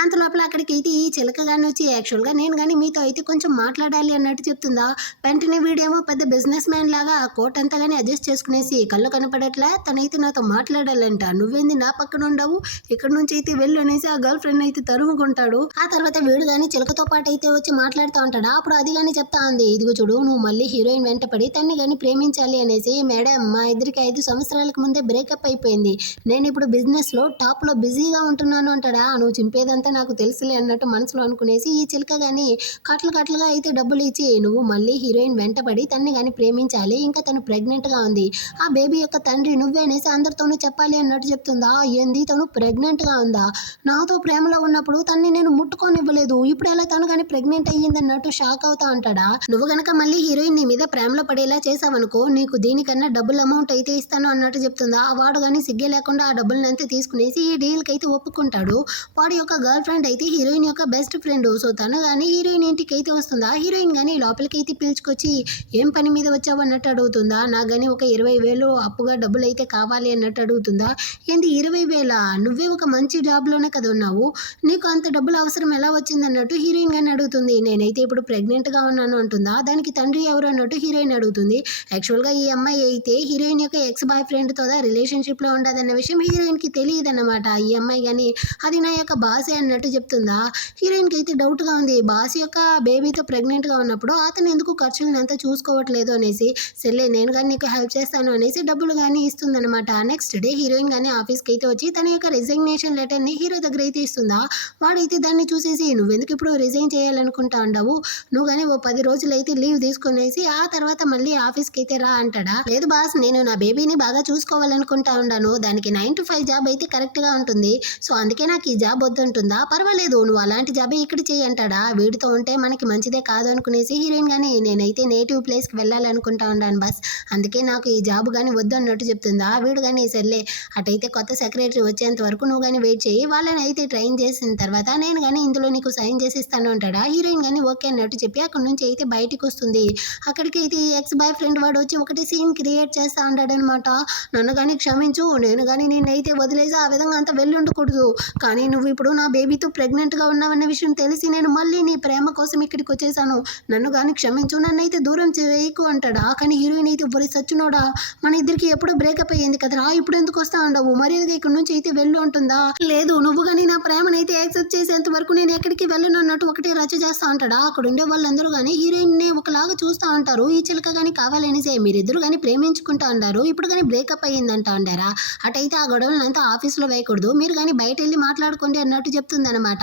అంత లోపల అక్కడికి అయితే ఈ చిలక కానీ వచ్చి యాక్చువల్గా నేను కానీ మీతో అయితే కొంచెం మాట్లాడాలి అన్నట్టు చెప్తుందా. వెంటనే వీడేమో పెద్ద బిజినెస్ మ్యాన్ లాగా కోట్ అంతా కానీ అడ్జస్ట్ చేసుకునేసి కళ్ళు కనపడట్లే, తనైతే నాతో మాట్లాడాలంట, నువ్వేంది నా పక్కన ఉండవు, ఇక్కడ నుంచి అయితే వెళ్ళు అనేసి ఆ గర్ల్ ఫ్రెండ్ అయితే తరుముకుంటాడు. ఆ తర్వాత వీడు కానీ చిలకతో పాటు అయితే వచ్చి మాట్లాడుతూ ఉంటాడా. అప్పుడు అది కానీ చెప్తా ఉంది, ఇదిగో చూడు నువ్వు మళ్ళీ హీరోయిన్ వెంట పడి తన్ని కానీ ప్రేమించాలి అనేసి. మేడం మా ఇద్దరికి 5 సంవత్సరాలకు ముందే బ్రేకప్ అయిపోయింది, నేను ఇప్పుడు బిజినెస్ లో టాప్ లో బిజీగా ఉంటున్నాను అంటాడా. నువ్వు చింపేదంతా నాకు తెలుసులే అన్నట్టు మనసులో అనుకునేసి ఈ చిలక కానీ కట్లుగా అయితే డబ్బులు ఇచ్చి నువ్వు మళ్ళీ హీరోయిన్ వెంటపడి తన్ని కానీ ప్రేమించాలి, ఇంకా తను ప్రెగ్నెంట్ గా ఉంది, ఆ బేబీ యొక్క తండ్రి నువ్వే అనేసి అందరితోనూ చెప్పాలి అన్నట్టు చెప్తుందా. ఏంది తను ప్రెగ్నెంట్ గా ఉందా, నాతో ప్రేమలో ఉన్నప్పుడు తన్ని నేను ముట్టుకోనివ్వలేదు, ఇప్పుడు ఎలా తను కానీ ప్రెగ్నెంట్ అయ్యింది అన్నట్టు షాక్ అవుతా అంటాడా. నువ్వు గనక మళ్ళీ హీరోయిన్ నీ మీద ప్రేమలో పడేలా చేసావనుకో నీకు దీనికన్నా డబ్బులు అమౌంట్ అయితే ఇస్తాను అన్నట్టు చెప్తుందా. వాడు కానీ సిగ్గే లేకుండా ఆ డబ్బులను అంతా తీసుకునేసి ఈ డీల్కి అయితే ఒప్పుకుంటాడు. వాడి యొక్క గర్ల్ ఫ్రెండ్ అయితే హీరోయిన్ యొక్క బెస్ట్ ఫ్రెండ్, సో తను కానీ హీరోయిన్ ఇంటికి అయితే వస్తుందా. హీరోయిన్ కానీ లోపలికి అయితే పిలుచుకొచ్చి ఏం పని మీద వచ్చావు అన్నట్టు అడుగుతుందా. నాకు కానీ ఒక 20,000 అప్పుగా డబ్బులు అయితే కావాలి అన్నట్టు అడుగుతుందా. ఏంది 20,000, నువ్వే ఒక మంచి జాబ్లోనే కదా ఉన్నావు, నీకు అంత డబ్బులు అవసరం ఎలా వచ్చింది అన్నట్టు హీరోయిన్ కానీ అడుగుతుంది. నేనైతే ఇప్పుడు ప్రెగ్నెంట్గా ఉన్నాను అంటుందా. దానికి తండ్రి ఎవరు అన్నట్టు హీరోయిన్ అడుగుతుంది. యాక్చువల్గా ఈ అమ్మాయి అయితే హీరోయిన్ యొక్క ఎక్స్ బాయ్ ఫ్రెండ్తో రిలేషన్షిప్లో ఉండదన్న విషయం హీరోయిన్కి తెలియదు అన్నమాట. ఈ అమ్మాయి కానీ అది నా యొక్క బాసే అన్నట్టు చెప్తుందా. హీరోయిన్కి అయితే డౌట్గా ఉంది, బాస్ యొక్క బేబీతో ప్రెగ్నెంట్గా ఉన్నప్పుడు అతను ఎందుకు ఖర్చులను అంతా చూసుకోవట్లేదు అనేసి. సర్లే నేను కానీ నీకు హెల్ప్ చేస్తాను అనేసి డబ్బులు కానీ ఇస్తుందన్నమాట. నెక్స్ట్ డే హీరోయిన్ కానీ ఆఫీస్కి అయితే వచ్చి తన యొక్క రిజైగ్నేషన్ లెటర్ని హీరో దగ్గర అయితే ఇస్తుందా. వాడైతే దాన్ని చూసేసి నువ్వెందుకు ఇప్పుడు రిజైన్ చేయాలనుకుంటా ఉండవు, నువ్వు కానీ ఓ 10 రోజులు అయితే లీవ్ తీసుకునేసి ఆ తర్వాత మళ్ళీ ఆఫీస్కి అయితే రా అంటాడా. లేదు బాస్, నేను నా బేబీని బాగా చూసుకోవాలనుకుంటా ఉన్నాను, దానికి 9 to 5 జాబ్ అయితే కరెక్ట్గా ఉంటుంది, సో అందుకే నాకు ఈ జాబ్ వద్దంటుందా. పర్వాలేదు నువ్వు అలాంటి జాబే ఇక్కడ చేయి అంటాడా. వీడితో ఉంటే మనకి మంచిదే కాదు అనుకునేసి హీరోయిన్ కానీ నేనైతే నేటివ్ ప్లేస్కి వెళ్ళాలనుకుంటా ఉన్నాను బస్, అందుకే నాకు ఈ జాబ్ కానీ వద్దు అన్నట్టు చెప్తుందా. వీడు కానీ సర్లే అటైతే కొత్త సెక్రటరీ వచ్చేంత వరకు నువ్వు కానీ వెయిట్ చేయి, వాళ్ళని అయితే ట్రైన్ చేసిన తర్వాత నేను కానీ ఇందులో నీకు సైన్ చేసి ఇస్తాను అంటాడా. హీరోయిన్ కానీ ఓకే అన్నట్టు చెప్పి అక్కడ నుంచి అయితే బయటకు వస్తుంది. అక్కడికి అయితే ఎక్స్ బాయ్ ఫ్రెండ్ వాడు వచ్చి ఒకటి సీన్ క్రియేట్ చేస్తా ఉంటాడనమాట. నన్ను కానీ క్షమించు, నేను కానీ నిన్నైతే వదిలేసి ఆ విధంగా అంతా వెళ్ళుండకూడదు, కానీ నువ్వు ఇప్పుడు నా బేబీతో ప్రెగ్నెంట్గా ఉన్నావన్న విషయం తెలిసి నేను మళ్ళీ నీ ప్రేమ కోసం ఇక్కడికి వచ్చేసాను, నన్ను కానీ క్షమించు, నన్ను అయితే దూరం చేయకు అంటాడా. కానీ హీరోయిన్ అయితే ఒరి సచ్చునోడా, మన ఇద్దరికి ఎప్పుడో బ్రేకప్ అయ్యింది కదరా, ఇప్పుడు ఎందుకు వస్తా ఉండవు, మర్యాదగా ఇక్కడ నుంచి అయితే వెళ్ళు అంటుందా. లేదు నువ్వు కానీ నా ప్రేమను అయితే యాక్సెప్ట్ చేసేంత వరకు నేను ఎక్కడికి వెళ్ళను అన్నట్టు ఒకటి రచ్చ చేస్తా ఉంటాడా. అక్కడ ఉండే వాళ్ళందరూ కానీ హీరోయిన్ నే ఒకలాగా చూస్తూ ఉంటారు. ఈ చిలక కానీ కావాలనేసే మీరిద్దరు కానీ ప్రేమించుకుంటా ఉంటారు, ఇప్పుడు కానీ బ్రేకప్ అయ్యిందంట అంటారా. అటైతే ఆ గొడవలంతా ఆఫీస్లో వేయకూడదు, మీరు కానీ బయట వెళ్ళి మాట్లాడుకోండి అన్నట్టు చెప్తుంది అనమాట.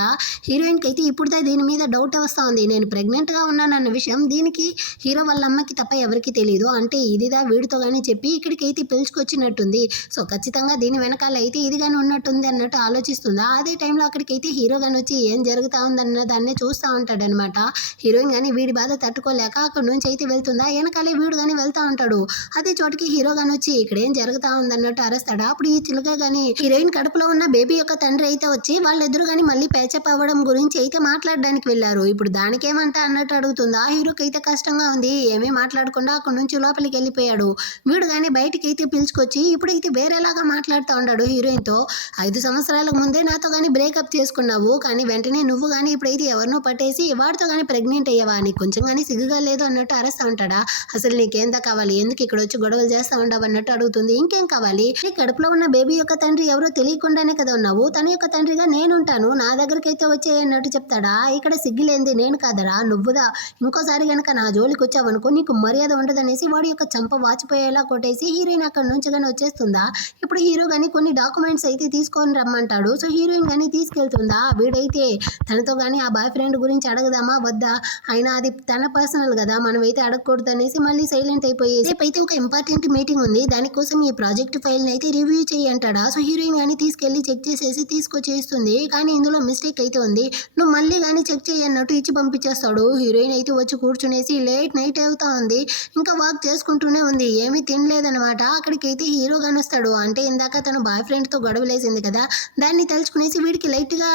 హీరోయిన్కి అయితే ఇప్పుడుదే దీని మీద డౌట్ వస్తూ ఉంది, నేను ప్రెగ్నెంట్గా ఉన్నానన్న విషయం దీనికి హీరో వాళ్ళ అమ్మకి తప్ప ఎవరికి తెలియదు, అంటే ఇదిదా వీడితో కానీ చెప్పి ఇక్కడికి అయితే పిలుచుకొచ్చినట్టుంది, సో ఖచ్చితంగా దీని వెనకాల అయితే ఇది కానీ ఉన్నట్టుంది అన్నట్టు ఆలోచిస్తుందా. అదే టైంలో అక్కడికైతే హీరో కానీ వచ్చి ఏం జరుగుతా ఉందన్న దాన్ని చూస్తూ ఉంటాడనమాట. హీరోయిన్ కానీ వీడి బాధ తట్టుకోలేక అక్కడ నుంచి అయితే వెళ్తుందా, వెనకాలే వీడు కానీ వెళ్తూ ఉంటాడు. అదే చోటికి హీరో గాని వచ్చి ఇక్కడేం జరుగుతా ఉందన్నట్టు అరుస్తాడా. అప్పుడు ఈ చిలుక గాని హీరోయిన్ కడుపులో ఉన్న బేబీ యొక్క తండ్రి అయితే వచ్చి వాళ్ళిద్దరు గాని మళ్ళీ పేచప్ అవ్వడం గురించి అయితే మాట్లాడడానికి వెళ్ళారు. ఇప్పుడు దానికేమంట అన్నట్టు అడుగుతుంది. ఆ హీరోకి అయితే కష్టంగా ఉంది. ఏమీ మాట్లాడకుండా అక్కడి నుంచి లోపలికి వెళ్ళిపోయాడు. వీడు గాని బయటికి అయితే పిలుచుకొచ్చి ఇప్పుడైతే వేరేలాగా మాట్లాడుతూ ఉన్నాడు హీరోయిన్ తో. 5 సంవత్సరాలకు ముందే నాతో గాని బ్రేకప్ చేసుకున్నావు, కానీ వెంటనే నువ్వు గాని ఇప్పుడైతే ఎవరినో పట్టేసి వాడితో గాని ప్రెగ్నెంట్ అయ్యావా, నీకు కొంచెం గానీ సిగ్గుగా లేదు అన్నట్టు అరుస్తా ఉంటాడా. అసలు నీకేందా కావాలి, ఎందుకు ఇక్కడ వచ్చి గొడవలు చేస్తా ఉండవు అన్నట్టు అడుగుతుంది. ఇంకేం కావాలి, నీ కడుపులో ఉన్న బేబీ యొక్క తండ్రి ఎవరో తెలియకుండానే కదా ఉన్నావు, తన యొక్క తండ్రిగా నేనుంటాను, నా దగ్గరికి అయితే వచ్చే అన్నట్టు చెప్తాడా. ఇక్కడ సిగ్గులేంది నేను కాదరా నువ్వుదా, ఇంకోసారి గనక నా జోలికి వచ్చావనుకో నీకు మర్యాద ఉండదనేసి వాడి యొక్క చంప వాచిపోయేలా కొట్టేసి హీరోయిన్ అక్కడ నుంచి గానీ వచ్చేస్తుందా. ఇప్పుడు హీరో గానీ కొన్ని డాక్యుమెంట్స్ అయితే తీసుకొని రమ్మంటాడు. సో హీరోయిన్ గానీ తీసుకెళ్తుందా. వీడైతే తనతో గానీ ఆ బాయ్ ఫ్రెండ్ గురించి అడగదామా వద్దా, అయినా అది తన పర్సనల్ కదా, మనమైతే అడగకూడదు అనేసి మళ్ళీ సైలెంట్ అయిపోయి రేపైతే ఒక ఇంపార్టెంట్ మీటింగ్ ఉంది, దానికోసం ఈ ప్రాజెక్ట్ ఫైల్ అయితే రివ్యూ చేయంటాడా. సో హీరోయిన్ కానీ తీసుకెళ్లి చెక్ చేసేసి తీసుకొచ్చేస్తుంది. కానీ ఇందులో మిస్టేక్ అయితే ఉంది, నువ్వు మళ్ళీ కానీ చెక్ చేయన్నట్టు ఇచ్చి పంపించేస్తాడు. హీరోయిన్ అయితే వచ్చి కూర్చునేసి లేట్ నైట్ అవుతా ఉంది, ఇంకా వాక్ చేసుకుంటూనే ఉంది, ఏమీ తినలేదనమాట. అక్కడికైతే హీరో వస్తాడు. అంటే ఇందాక తన బాయ్ ఫ్రెండ్తో గొడవలేసింది కదా, దాన్ని తలుచుకునేసి వీడికి లైట్గా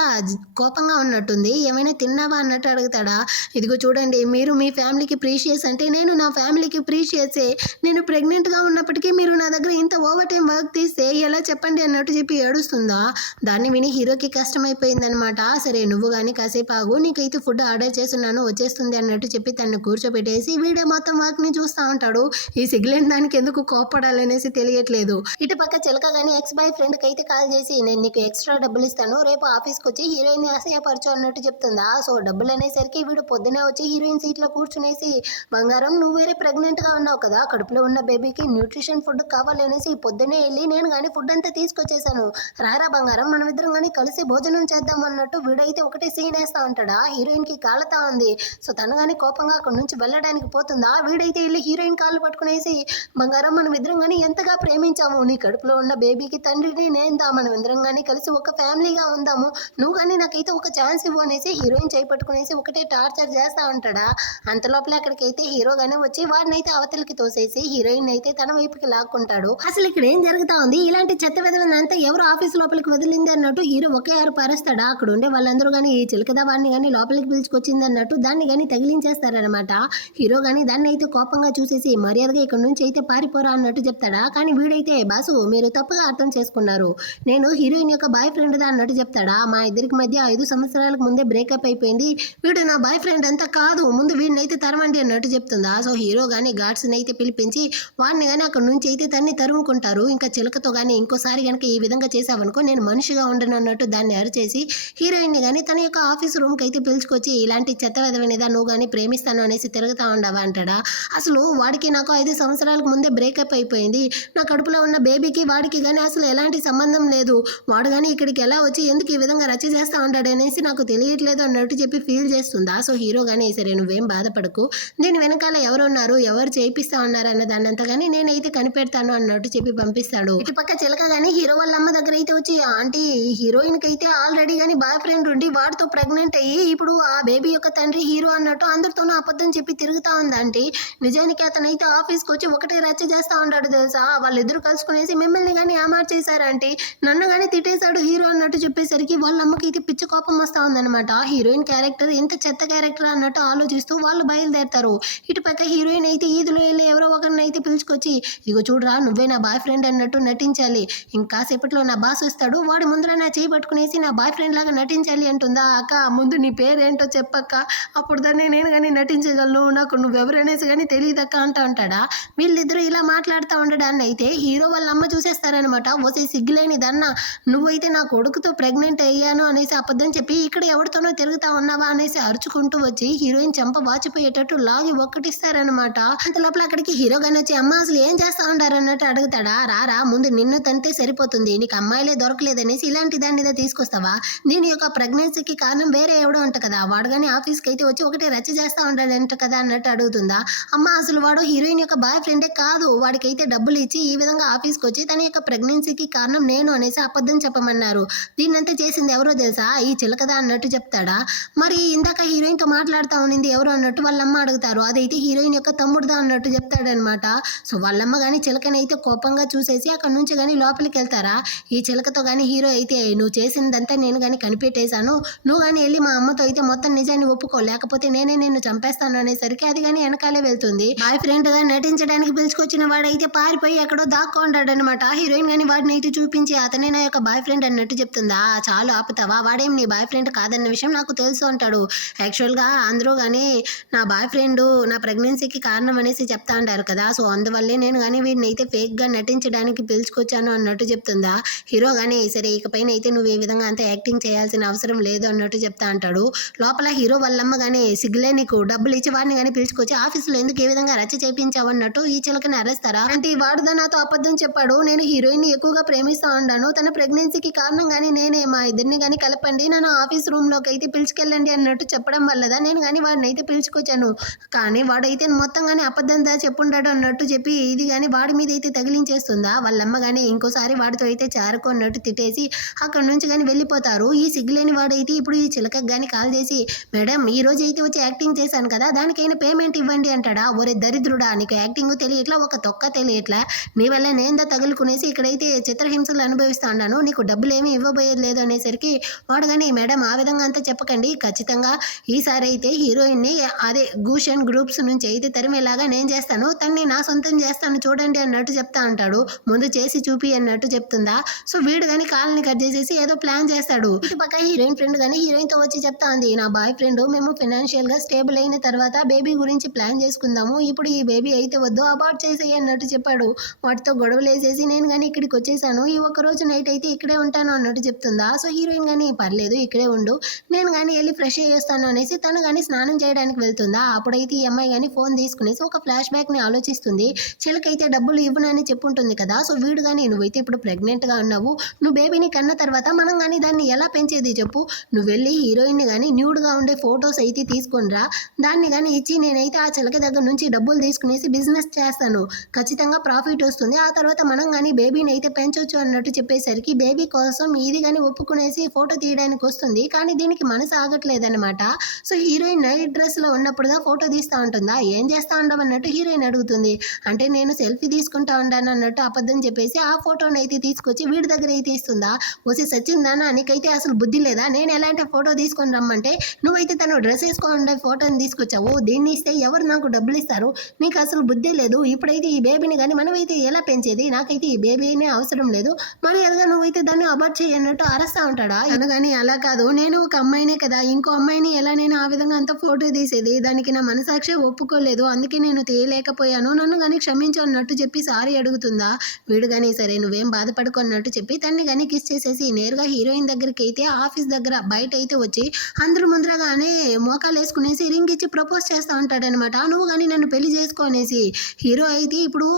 కోపంగా ఉన్నట్టుంది. ఏమైనా తిన్నావా అన్నట్టు అడుగుతాడా. ఇదిగో చూడండి, మీరు మీ ఫ్యామిలీకి ప్రీషియస్ అంటే నేను నా ఫ్యామిలీకి ప్రీషియసే, నేను ప్రెగ్నెంట్గా ఉన్నప్పటికీ మీరు నా దగ్గర ఇంత ఓవర్ టైం వర్క్ తీస్తే ఎలా చెప్పండి అన్నట్టు చెప్పి ఏడుస్తుందా. దాన్ని విని హీరోకి కష్టమైపోయిందనమాట. సరే నువ్వు కానీ కాసేపు ఆగు, నీకైతే ఫుడ్ ఆర్డర్ చేస్తున్నాను వచ్చేస్తుంది అన్నట్టు చెప్పి తను కూర్చోబెట్టేసి వీడియో మొత్తం వర్క్ని చూస్తూ ఉంటాడు. ఈ సిగ్గులేని దానికి ఎందుకు కోప్పడాలనేసి తెలియట్లేదు. ఇటు పక్క చిలక కానీ ఎక్స్ బాయ్ ఫ్రెండ్కి అయితే కాల్ చేసి నేను నీకు ఎక్స్ట్రా డబ్బులు ఇస్తాను, రేపు ఆఫీస్కి వచ్చి హీరోయిన్ అసహ్యపరచు అన్నట్టు చెప్తుందా. సో డబ్బులు అనేసరికి వీడు పొద్దునే వచ్చి హీరోయిన్ సీట్లో కూర్చునేసి బంగారం నువ్వు వేరే ప్రెగ్నెంట్గా ఉన్నావు కదా, కడుపులో ఉన్న బేబీకి న్యూట్రిషన్ ఫుడ్ కావాలనేసి పొద్దునే వెళ్ళి నేను కానీ ఫుడ్ అంతా తీసుకొచ్చేసాను, రారా బంగారం మనం ఇద్దరం కానీ కలిసి భోజనం చేద్దాం అన్నట్టు వీడైతే ఒకటే సీన్ వేస్తా ఉంటాడా. హీరోయిన్కి కాలుతా ఉంది. సో తను కానీ కోపంగా అక్కడి నుంచి వెళ్ళడానికి పోతుందా. వీడైతే వెళ్ళి హీరోయిన్ కాళ్ళు పట్టుకునేసి బంగారం మనం ఇద్దరం కానీ ఎంతగా ప్రేమించాము, నీ కడుపులో ఉన్న బేబీకి తండ్రిని నేందా, మనం ఇద్దరం కానీ కలిసి ఒక ఫ్యామిలీగా ఉందాము, నువ్వు కానీ నాకైతే ఒక ఛాన్స్ ఇవ్వు అనేసి హీరోయిన్ చేయి పట్టుకునేసి ఒకటే టార్చర్ చేస్తా ఉంటాడా. అంత లోపల అక్కడికైతే హీరోగానే వచ్చి వాడినైతే అవతలికి తోసేసి హీరోయిన్ అయితే తన వైపుకి లాక్కుంటాడు. అసలు ఇక్కడ ఏం జరుగుతా ఉంది, ఇలాంటి చెత్త విధవనంతా ఎవరు ఆఫీస్ లోపలికి వదిలింది అన్నట్టు హీరో ఒకే ఆరు పారేస్తాడా. అక్కడ ఉండే వాళ్ళందరూ కానీ ఈ చిలకదా వాడిని కానీ లోపలికి పిలుచుకొచ్చింది అన్నట్టు దాన్ని కానీ తగిలించేస్తారనమాట. హీరో కానీ దాన్ని అయితే కోపంగా చూసేసి మర్యాదగా ఇక్కడ నుంచి అయితే పారిపోరా అన్నట్టు చెప్తాడా. కానీ వీడైతే బాసు మీరు తప్పుగా అర్థం చేసుకున్నారు, నేను హీరోయిన్ యొక్క బాయ్ ఫ్రెండ్ దా అన్నట్టు చెప్తాడా. మా ఇద్దరికి మధ్య 5 సంవత్సరాలకు ముందే బ్రేకప్ అయిపోయింది, వీడు నా బాయ్ ఫ్రెండ్ అంతా కాదు, ముందు వీడిని అయితే తరవండి అన్నట్టు చెప్తుందా. సో హీరో కానీ గార్డ్స్ని అయితే పిలిపించి వాడిని కానీ అక్కడ నుంచి అయితే తన్ని తరుముకుంటారు. ఇంకా చిలకతో కానీ ఇంకోసారి కనుక ఈ విధంగా చేసావనుకో నేను మనిషిగా ఉండను అన్నట్టు దాన్ని అరిచేసి హీరోయిన్ని కానీ తన యొక్క ఆఫీస్ రూమ్కి అయితే పిలుచుకొచ్చి ఇలాంటి చెత్త విధవనేదా నువ్వు కానీ ప్రేమిస్తాను అనేసి తిరుగుతా ఉండవా అంటాడా. అసలు వాడికి నాకు 5 సంవత్సరాలకు ముందే బ్రేకప్ అయిపోయింది, నా కడుపులో ఉన్న బేబీకి వాడికి కానీ అసలు ఎలాంటి సంబంధం లేదు, వాడు కానీ ఇక్కడికి ఎలా వచ్చి ఎందుకు ఈ విధంగా రచ్చ చేస్తూ ఉంటాడు అనేసి నాకు తెలియట్లేదు అన్నట్టు చెప్పి ఫీల్ చేస్తుందా. సో హీరో కానీ సరే నువ్వేం బాధపడకు, దీని వెనకాల ఎవరున్నారు ఎవరు చేయిస్తా ఉన్నారు అన్న దాన్నంతా కానీ నేనైతే కనిపెడతాను అన్నట్టు చెప్పి పంపిస్తాడు. ఇటు పక్క చిలక కానీ హీరో వాళ్ళ అమ్మ దగ్గర అయితే వచ్చి ఆంటీ హీరోయిన్కి అయితే ఆల్రెడీ కానీ బాయ్ ఫ్రెండ్ ఉండి వాడితో ప్రెగ్నెంట్ అయ్యి ఇప్పుడు ఆ బేబీ యొక్క తండ్రి హీరో అన్నట్టు అందరితోనూ అబద్ధం చెప్పి తిరుగుతా ఉందంటే నిజానికి అతనైతే ఆఫీస్కి వచ్చి ఒకటే రచ్చ చేస్తూ ఉంటాడు తెలుసా. వాళ్ళిద్దరు కలుసుకునేసి మిమ్మల్ని కానీ ఏమార్చేశారంటే నన్ను కానీ తిట్టేశాడు హీరో అన్నట్టు చెప్పేసరికి వాళ్ళ అమ్మకి అయితే పిచ్చి కోపం వస్తూ ఉందన్నమాట. హీరోయిన్ క్యారెక్టర్ ఎంత చెత్త క్యారెక్టర్ అన్నట్టు ఆలోచిస్తూ వాళ్ళు బయలుదేరుతారు. ఇటు పక్క హీరోయిన్ అయితే ఈదులో వెళ్ళి ఎవరో ఒకరిని అయితే పిలుచుకొచ్చి ఇదిగో చూడరా నువ్వే నా బాయ్ ఫ్రెండ్ అన్నట్టు నటించాలి, ఇంకాసేపట్లో నా బాస్ వస్తాడు వాడి ముందర నా చేయి పట్టుకునేసి నా బాయ్ ఫ్రెండ్ లాగా నటించాలి అంటుందా. అక్క ముందు నీ పేరేంటో చెప్పక్క, అప్పుడు దాన్ని నేను కానీ నటించగలను, నాకు నువ్వెవరనేసి కానీ తెలియదక్క అంటూ ఉంటాడా. వీళ్ళిద్దరూ ఇలా మాట్లాడుతూ ఉండడాన్ని అయితే హీరో వాళ్ళ అమ్మ చూసేస్తారనమాట. ఓసే సిగ్గులేని దన్న, నువ్వైతే నా కొడుకుతో ప్రెగ్నెంట్ అయ్యాను అనేసి అబద్ధం చెప్పి ఇక్కడ ఎవరితోనో తిరుగుతా ఉన్నావా అనేసి అరుచుకుంటూ వచ్చి హీరోయిన్ చెంప వాచిపోయేటట్టు లాగి ఒక్కటిస్తారనమాట. అంత లోపల అక్కడికి హీరో గాని వచ్చి అమ్మ అసలు ఏం చేస్తా ఉంటారు అన్నట్టు అడుగుతాడా. రారా ముందు నిన్ను తంతే సరిపోతుంది, నీకు అమ్మాయిలే దొరకలేదనేసి ఇలాంటి దాన్ని తీసుకొస్తావా, దీని యొక్క ప్రెగ్నెన్సీకి కారణం వేరే ఎవడో అంట కదా, వాడు కానీ ఆఫీస్కి అయితే వచ్చి ఒకటే రచ్చ చేస్తా ఉంటాడంట కదా అన్నట్టు అడుగుతుందా. అమ్మ అసలు వాడు హీరోయిన్ యొక్క బాయ్ ఫ్రెండే కాదు, వాడికైతే డబ్బులు ఇచ్చి ఈ విధంగా ఆఫీస్కి వచ్చి తన యొక్క ప్రెగ్నెన్సీకి కారణం నేను అనేసి అబద్ధం చెప్పమన్నారు, దీన్నంతా చేసింది ఎవరో తెలుసా ఈ చిలకదా అన్నట్టు చెప్తాడా. మరి ఇందాక హీరోయిన్తో మాట్లాడుతూ ఉన్నింది ఎవరు అన్నట్టు వాళ్ళమ్మ అడుగుతారు, అదైతే హీరోయిన్ యొక్క తమ్ముడుదా అన్నట్టు చెప్తాడనమాట. చెప్తుందనమాట. సో వాళ్ళమ్మ కానీ చిలకని అయితే కోపంగా చూసేసి అక్కడ నుంచి కానీ లోపలికి వెళ్తారా. ఈ చిలకతో కానీ హీరో అయితే నువ్వు చేసిందంతా నేను కానీ కనిపెట్టేశాను, నువ్వు కానీ వెళ్ళి మా అమ్మతో అయితే మొత్తం నిజాన్ని ఒప్పుకో, లేకపోతే నేనే నిన్ను చంపేస్తాను అనేసరికి అది కానీ వెనకాలే వెళ్తుంది. బాయ్ ఫ్రెండ్ గా నటించడానికి పిలుచుకొచ్చిన వాడైతే పారిపోయి ఎక్కడో దాక్కుంటాడు అనమాట. హీరోయిన్ కానీ వాడిని అయితే చూపించి అతనే నా యొక్క బాయ్ ఫ్రెండ్ అన్నట్టు చెప్తుందా. చాలు ఆపుతావా, వాడేం నీ బాయ్ ఫ్రెండ్ కాదన్న విషయం నాకు తెలుసు అంటాడు. యాక్చువల్గా అందరూ కానీ నా బాయ్ ఫ్రెండ్ నా ప్రెగ్నెన్సీకి కారణం అనేసి చెప్తా అంటారు కదా, సో అందువల్లే నేను కానీ వీడిని అయితే ఫేక్గా నటించడానికి పిలుచుకొచ్చాను అన్నట్టు చెప్తుందా. హీరో కానీ సరే ఇకపైన అయితే నువ్వు ఈ విధంగా అంత యాక్టింగ్ చేయాల్సిన అవసరం లేదు అన్నట్టు చెప్తా అంటాడు. లోపల హీరో వాళ్ళమ్మ కానీ సిగ్గులే నీకు, డబ్బులు ఇచ్చి వాడిని కానీ పిలుచుకొచ్చి ఆఫీసులో ఎందుకు ఏ విధంగా రచ్చ చేయించావు అన్నట్టు ఈ చిలకని అరెస్తారా అంటే వాడుదా నాతో అబద్ధం చెప్పాడు, నేను హీరోయిన్ ని ఎక్కువగా ప్రేమిస్తా ఉన్నాను, తన ప్రెగ్నెన్సీకి కారణం కానీ నేనే, మా ఇద్దరిని కానీ కలపండి, నన్ను ఆఫీస్ రూమ్ లోకి అయితే పిలుచుకెళ్ళండి అన్నట్టు చెప్పడం వల్లదా నేను కానీ వాడిని అయితే పిలుచుకొచ్చాను. కానీ వాడైతే మొత్తం కానీ అబద్ధం చెప్పుంటాడు అన్నట్టు చెప్పి ఇది కానీ వాడి మీద అయితే తగిలించేస్తుందా. వాళ్ళమ్మ కానీ ఇంకోసారి వాడితో అయితే చేరకు అన్నట్టు తిట్టేసి అక్కడ నుంచి కానీ వెళ్ళిపోతారు. ఈ సిగ్గులేని వాడైతే ఇప్పుడు ఈ చిలకకు కానీ కాల్ చేసి మేడం ఈ రోజు అయితే వచ్చి యాక్టింగ్ చేశాను కదా, దానికైనా పేమెంట్ ఇవ్వండి అంటాడా. ఒరే దరిద్రుడా, నీకు యాక్టింగ్ తెలియట్లా, ఒక తొక్క తెలియట్లా, నీ వల్ల నేందా తగులుకునేసి ఇక్కడైతే చిత్రహింసలు అనుభవిస్తా ఉన్నాను, నీకు డబ్బులు ఏమీ ఇవ్వబోయేది లేదు అనేసరికి వాడు కానీ మేడం ఆ విధంగా అంతా చెప్పకండి, ఖచ్చితంగా ఈసారి అయితే హీరోయిన్ని అదే గూషన్ గ్రూప్స్ నుంచి అయితే తరిమేలాగా నేను చేస్తాను, తన్ని నా సొంతం చేస్తాను చూడండి అన్నట్టు చెప్తా అంటాడు. ముందు చేసి చూపి అన్నట్టు చెప్తుందా. సో వీడు కానీ కాల్ని కట్ చేసేసి ఏదో ప్లాన్ చేస్తాడు. ఇటు పక్క హీరోయిన్ ఫ్రెండ్ కానీ హీరోయిన్ తో వచ్చి చెప్తా ఉంది, నా బాయ్ ఫ్రెండ్ మేము ఫైనాన్షియల్ గా స్టేబుల్ అయిన తర్వాత బేబీ గురించి ప్లాన్ చేసుకుందాము, ఇప్పుడు ఈ బేబీ అయితే వద్దు అబార్ట్ చేసేయి అన్నట్టు చెప్పాడు. వాటితో గొడవలు వేసేసి నేను కానీ ఇక్కడికి వచ్చేసాను, ఈ ఒక్క రోజు నైట్ అయితే ఇక్కడే ఉంటాను అన్నట్టు చెప్తుందా. సో హీరోయిన్ కానీ పర్లేదు ఇక్కడే ఉండు, నేను కానీ వెళ్ళి ఫ్రెష్ అయ్యేస్తాను అనేసి తను కానీ స్నానం చేయడానికి వెళ్తుందా. అప్పుడైతే ఈ అమ్మాయి కానీ ఫోన్ తీసుకునేసి ఒక ఫ్లాష్ బ్యాక్ ని ఆలోచిస్తుంది. చిలకైతే డబ్బులు ఇవ్వనని చెప్పుంటుంది కదా, సో వీడు కానీ నువ్వైతే ఇప్పుడు ప్రెగ్నెంట్ గా ఉన్నావు, నువ్వు బేబీని కన్న తర్వాత మనం కానీ దాన్ని ఎలా పెంచేది చెప్పు, నువ్వు వెళ్ళి హీరోయిన్ కానీ న్యూడ్ గా ఉండే ఫొటోస్ అయితే తీసుకొనిరా, దాన్ని కానీ ఇచ్చి నేనైతే ఆ చిలక దగ్గర నుంచి డబ్బులు తీసుకునేసి బిజినెస్ చేస్తాను, ఖచ్చితంగా ప్రాఫిట్ వస్తుంది, ఆ తర్వాత మనం కానీ బేబీని అయితే పెంచవచ్చు అన్నట్టు చెప్పేసరికి బేబీ కోసం ఇది కానీ ఒప్పుకునేసి ఫోటో తీయడానికి వస్తుంది. కానీ దీనికి మనసు ఆగట్లేదనమాట. సో హీరోయిన్ నైట్ డ్రెస్ లో ఉన్నప్పుడుగా ఫోటో తీస్తా ఉంటుందా, ఏం చేస్తా ఉండవు అన్నట్టు హీరోయిన్ అడుగుతుంది. అంటే నేను సెల్ఫీ తీసుకుంటా ఉండాను అన్నట్టు అబద్ధం చెప్పేసి ఆ ఫోటోని అయితే తీసుకొచ్చి వీడి దగ్గర అయితే ఇస్తుందా. వచ్చి సచ్చిందానా నీకైతే అసలు బుద్ధి లేదా, నేను ఎలాంటి ఫోటో తీసుకొని రమ్మంటే నువ్వైతే తను డ్రెస్ వేసుకొని ఫోటోని తీసుకొచ్చావు, దీన్ని ఇస్తే ఎవరు నాకు డబ్బులు ఇస్తారు, నీకు అసలు బుద్ధి లేదు, ఇప్పుడైతే ఈ బేబీని కానీ మనమైతే ఎలా పెంచేది, నాకైతే ఈ బేబీనే అవసరం లేదు, మరి ఎలాగా నువ్వైతే దాన్ని అబార్ట్ చేయన్నట్టు అరస్తా ఉంటాడా. అనగాని అలా కాదు, నేను ఒక అమ్మాయినే కదా, ఇంకో అమ్మాయిని ఎలా నేను ఆ విధంగా అంత ఫోటో తీసేది, దానికి నా మనసాక్షి ఒప్పుకోలేదు, అందుకే నేను తీయలేకపోయాను, నన్ను కానీ క్షమించు అన్నట్టు చెప్పి సారీ అడుగుతుందా. వీడు కానీ సరే నువ్వేం బాధపడుకున్నట్టు చెప్పి తన్ని కానీ కిస్ చేసేసి నేరుగా హీరోయిన్ దగ్గరికి అయితే ఆఫీస్ దగ్గర బయట అయితే వచ్చి అందరు ముందరగానే మోకాలు వేసుకునేసి రింగ్ ఇచ్చి ప్రపోజ్ చేస్తూ ఉంటాడనమాట. నువ్వు కానీ నన్ను పెళ్లి చేసుకో అనేసి. హీరో అయితే ఇప్పుడు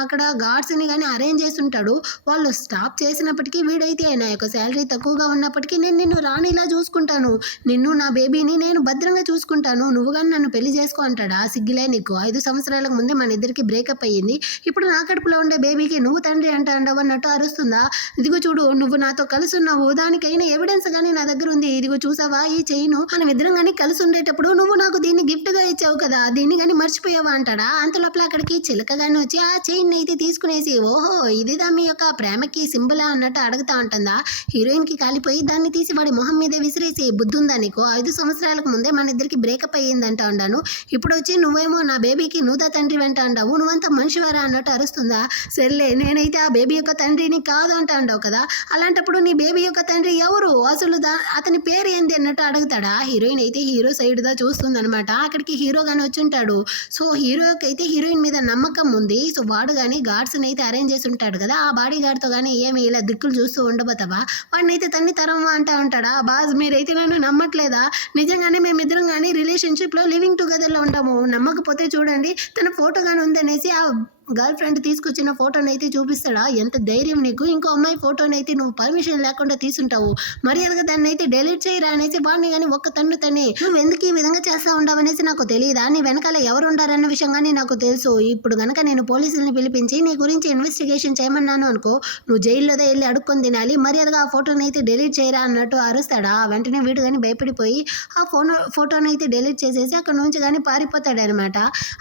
అక్కడ గార్డ్స్ని కానీ అరేంజ్ చేస్తుంటాడు. వాళ్ళు స్టాప్ చేసినప్పటికీ వీడైతే నా యొక్క శాలరీ తక్కువగా ఉన్నప్పటికీ నేను నిన్ను రాణిలా చూసుకుంటాను, నిన్ను నా బేబీని నేను భద్రంగా చూసుకుంటాను, నువ్వు కానీ నన్ను పెళ్లి చేసుకో అంటాడా. సిగ్గులే నీకు, 5 సంవత్సరాలకు ముందే మన ఇద్దరికి బ్రేకప్ అయ్యింది, ఇప్పుడు నా కడుపులో ఉండే బేబీకి నువ్వు తండ్రి అంటావు అన్నట్టు అరుస్తుందా. ఇదిగో చూడు నువ్వు నాతో కలిసి ఉన్నావు, దానికైనా ఎవిడెన్స్ కానీ నా దగ్గర ఉంది, ఇదిగో చూసావా ఈ చైను, మనం ఇద్దరం కానీ కలిసి ఉండేటప్పుడు నువ్వు నాకు దీన్ని గిఫ్ట్ గా ఇచ్చావు కదా, దీన్ని కానీ మర్చిపోయావా అంటాడా. అంత లోపల అక్కడికి చిలక గాని వచ్చి ఆ చైన్ అయితే తీసుకునేసి ఓహో ఇదిదా మీ యొక్క ప్రేమకి సింబలా అన్నట్టు అడుగుతా ఉంటుందా. హీరోయిన్ కి కాలిపోయి దాన్ని తీసి వాడి మొహం మీదే విసిరేసి బుద్ధుందా నీకు, 5 సంవత్సరాలకు ముందే మన ఇద్దరికి బ్రేకప్ అయ్యిందంట అన్నాను, ఇప్పుడు వచ్చి నువ్వేమో నా బేబీకి నువ్వుదా తండ్రి వెంట అంటావు, నువ్వంతా మనిషివారా అన్నట్టు అరుస్తుందా. సర్లే నేనైతే ఆ బేబీ యొక్క తండ్రిని కాదు అంట అంటావు కదా, అలాంటప్పుడు నీ బేబీ యొక్క తండ్రి ఎవరు, అసలు అతని పేరు ఏంది అన్నట్టు అడుగుతాడా. హీరోయిన్ అయితే హీరో సైడ్ దా చూస్తుంది అనమాట. అక్కడికి హీరో గాని వచ్చి ఉంటాడు. సో హీరోకి అయితే హీరోయిన్ మీద నమ్మకం ఉంది. సో వాడు కానీ గార్డ్స్ని అయితే అరేంజ్ చేసి ఉంటాడు కదా, ఆ బాడీ గార్డ్తో కానీ ఏమి ఇలా దిక్కులు చూస్తూ ఉండబోతావా, వాడిని అయితే తన్ని తరం అంటా ఉంటాడా. బాజ్ మీరైతే నన్ను నమ్మట్లేదా, నిజంగానే మేమిద్దరం కానీ రిలేషన్షిప్లో లివింగ్ టుగెదర్లో ఉంటాము, నమ్మకపోతే చూడండి తన ఫోటో కానీ ఉందనేసి ఆ గర్ల్ ఫ్రెండ్ తీసుకొచ్చిన ఫోటోనైతే చూపిస్తాడా? ఎంత ధైర్యం నీకు? ఇంకో అమ్మాయి ఫోటోనైతే నువ్వు పర్మిషన్ లేకుండా తీసుంటావు. మర్యాదగా దాన్నైతే డిలీట్ చేయరా అనేసి వాడిని గాని ఒక్క తన్ను తన్ని, నువ్వెందుకు ఈ విధంగా చేస్తా ఉండవనేసి నాకు తెలియదా? నీ వెనకాల ఎవరుండారన్న విషయం గానీ నాకు తెలుసు. ఇప్పుడు గనక నేను పోలీసుల్ని పిలిపించి నీ గురించి ఇన్వెస్టిగేషన్ చేయమన్నాను అనుకో, నువ్వు జైల్లోదే వెళ్ళి అడుక్కొని తినాలి. మర్యాదగా ఆ ఫోటోనైతే డిలీట్ చేయరా అన్నట్టు అరుస్తాడా? వెంటనే వీడు గాని భయపడిపోయి ఆ ఫోటోనైతే డిలీట్ చేసేసి అక్కడ నుంచి కానీ పారిపోతాడనమాట.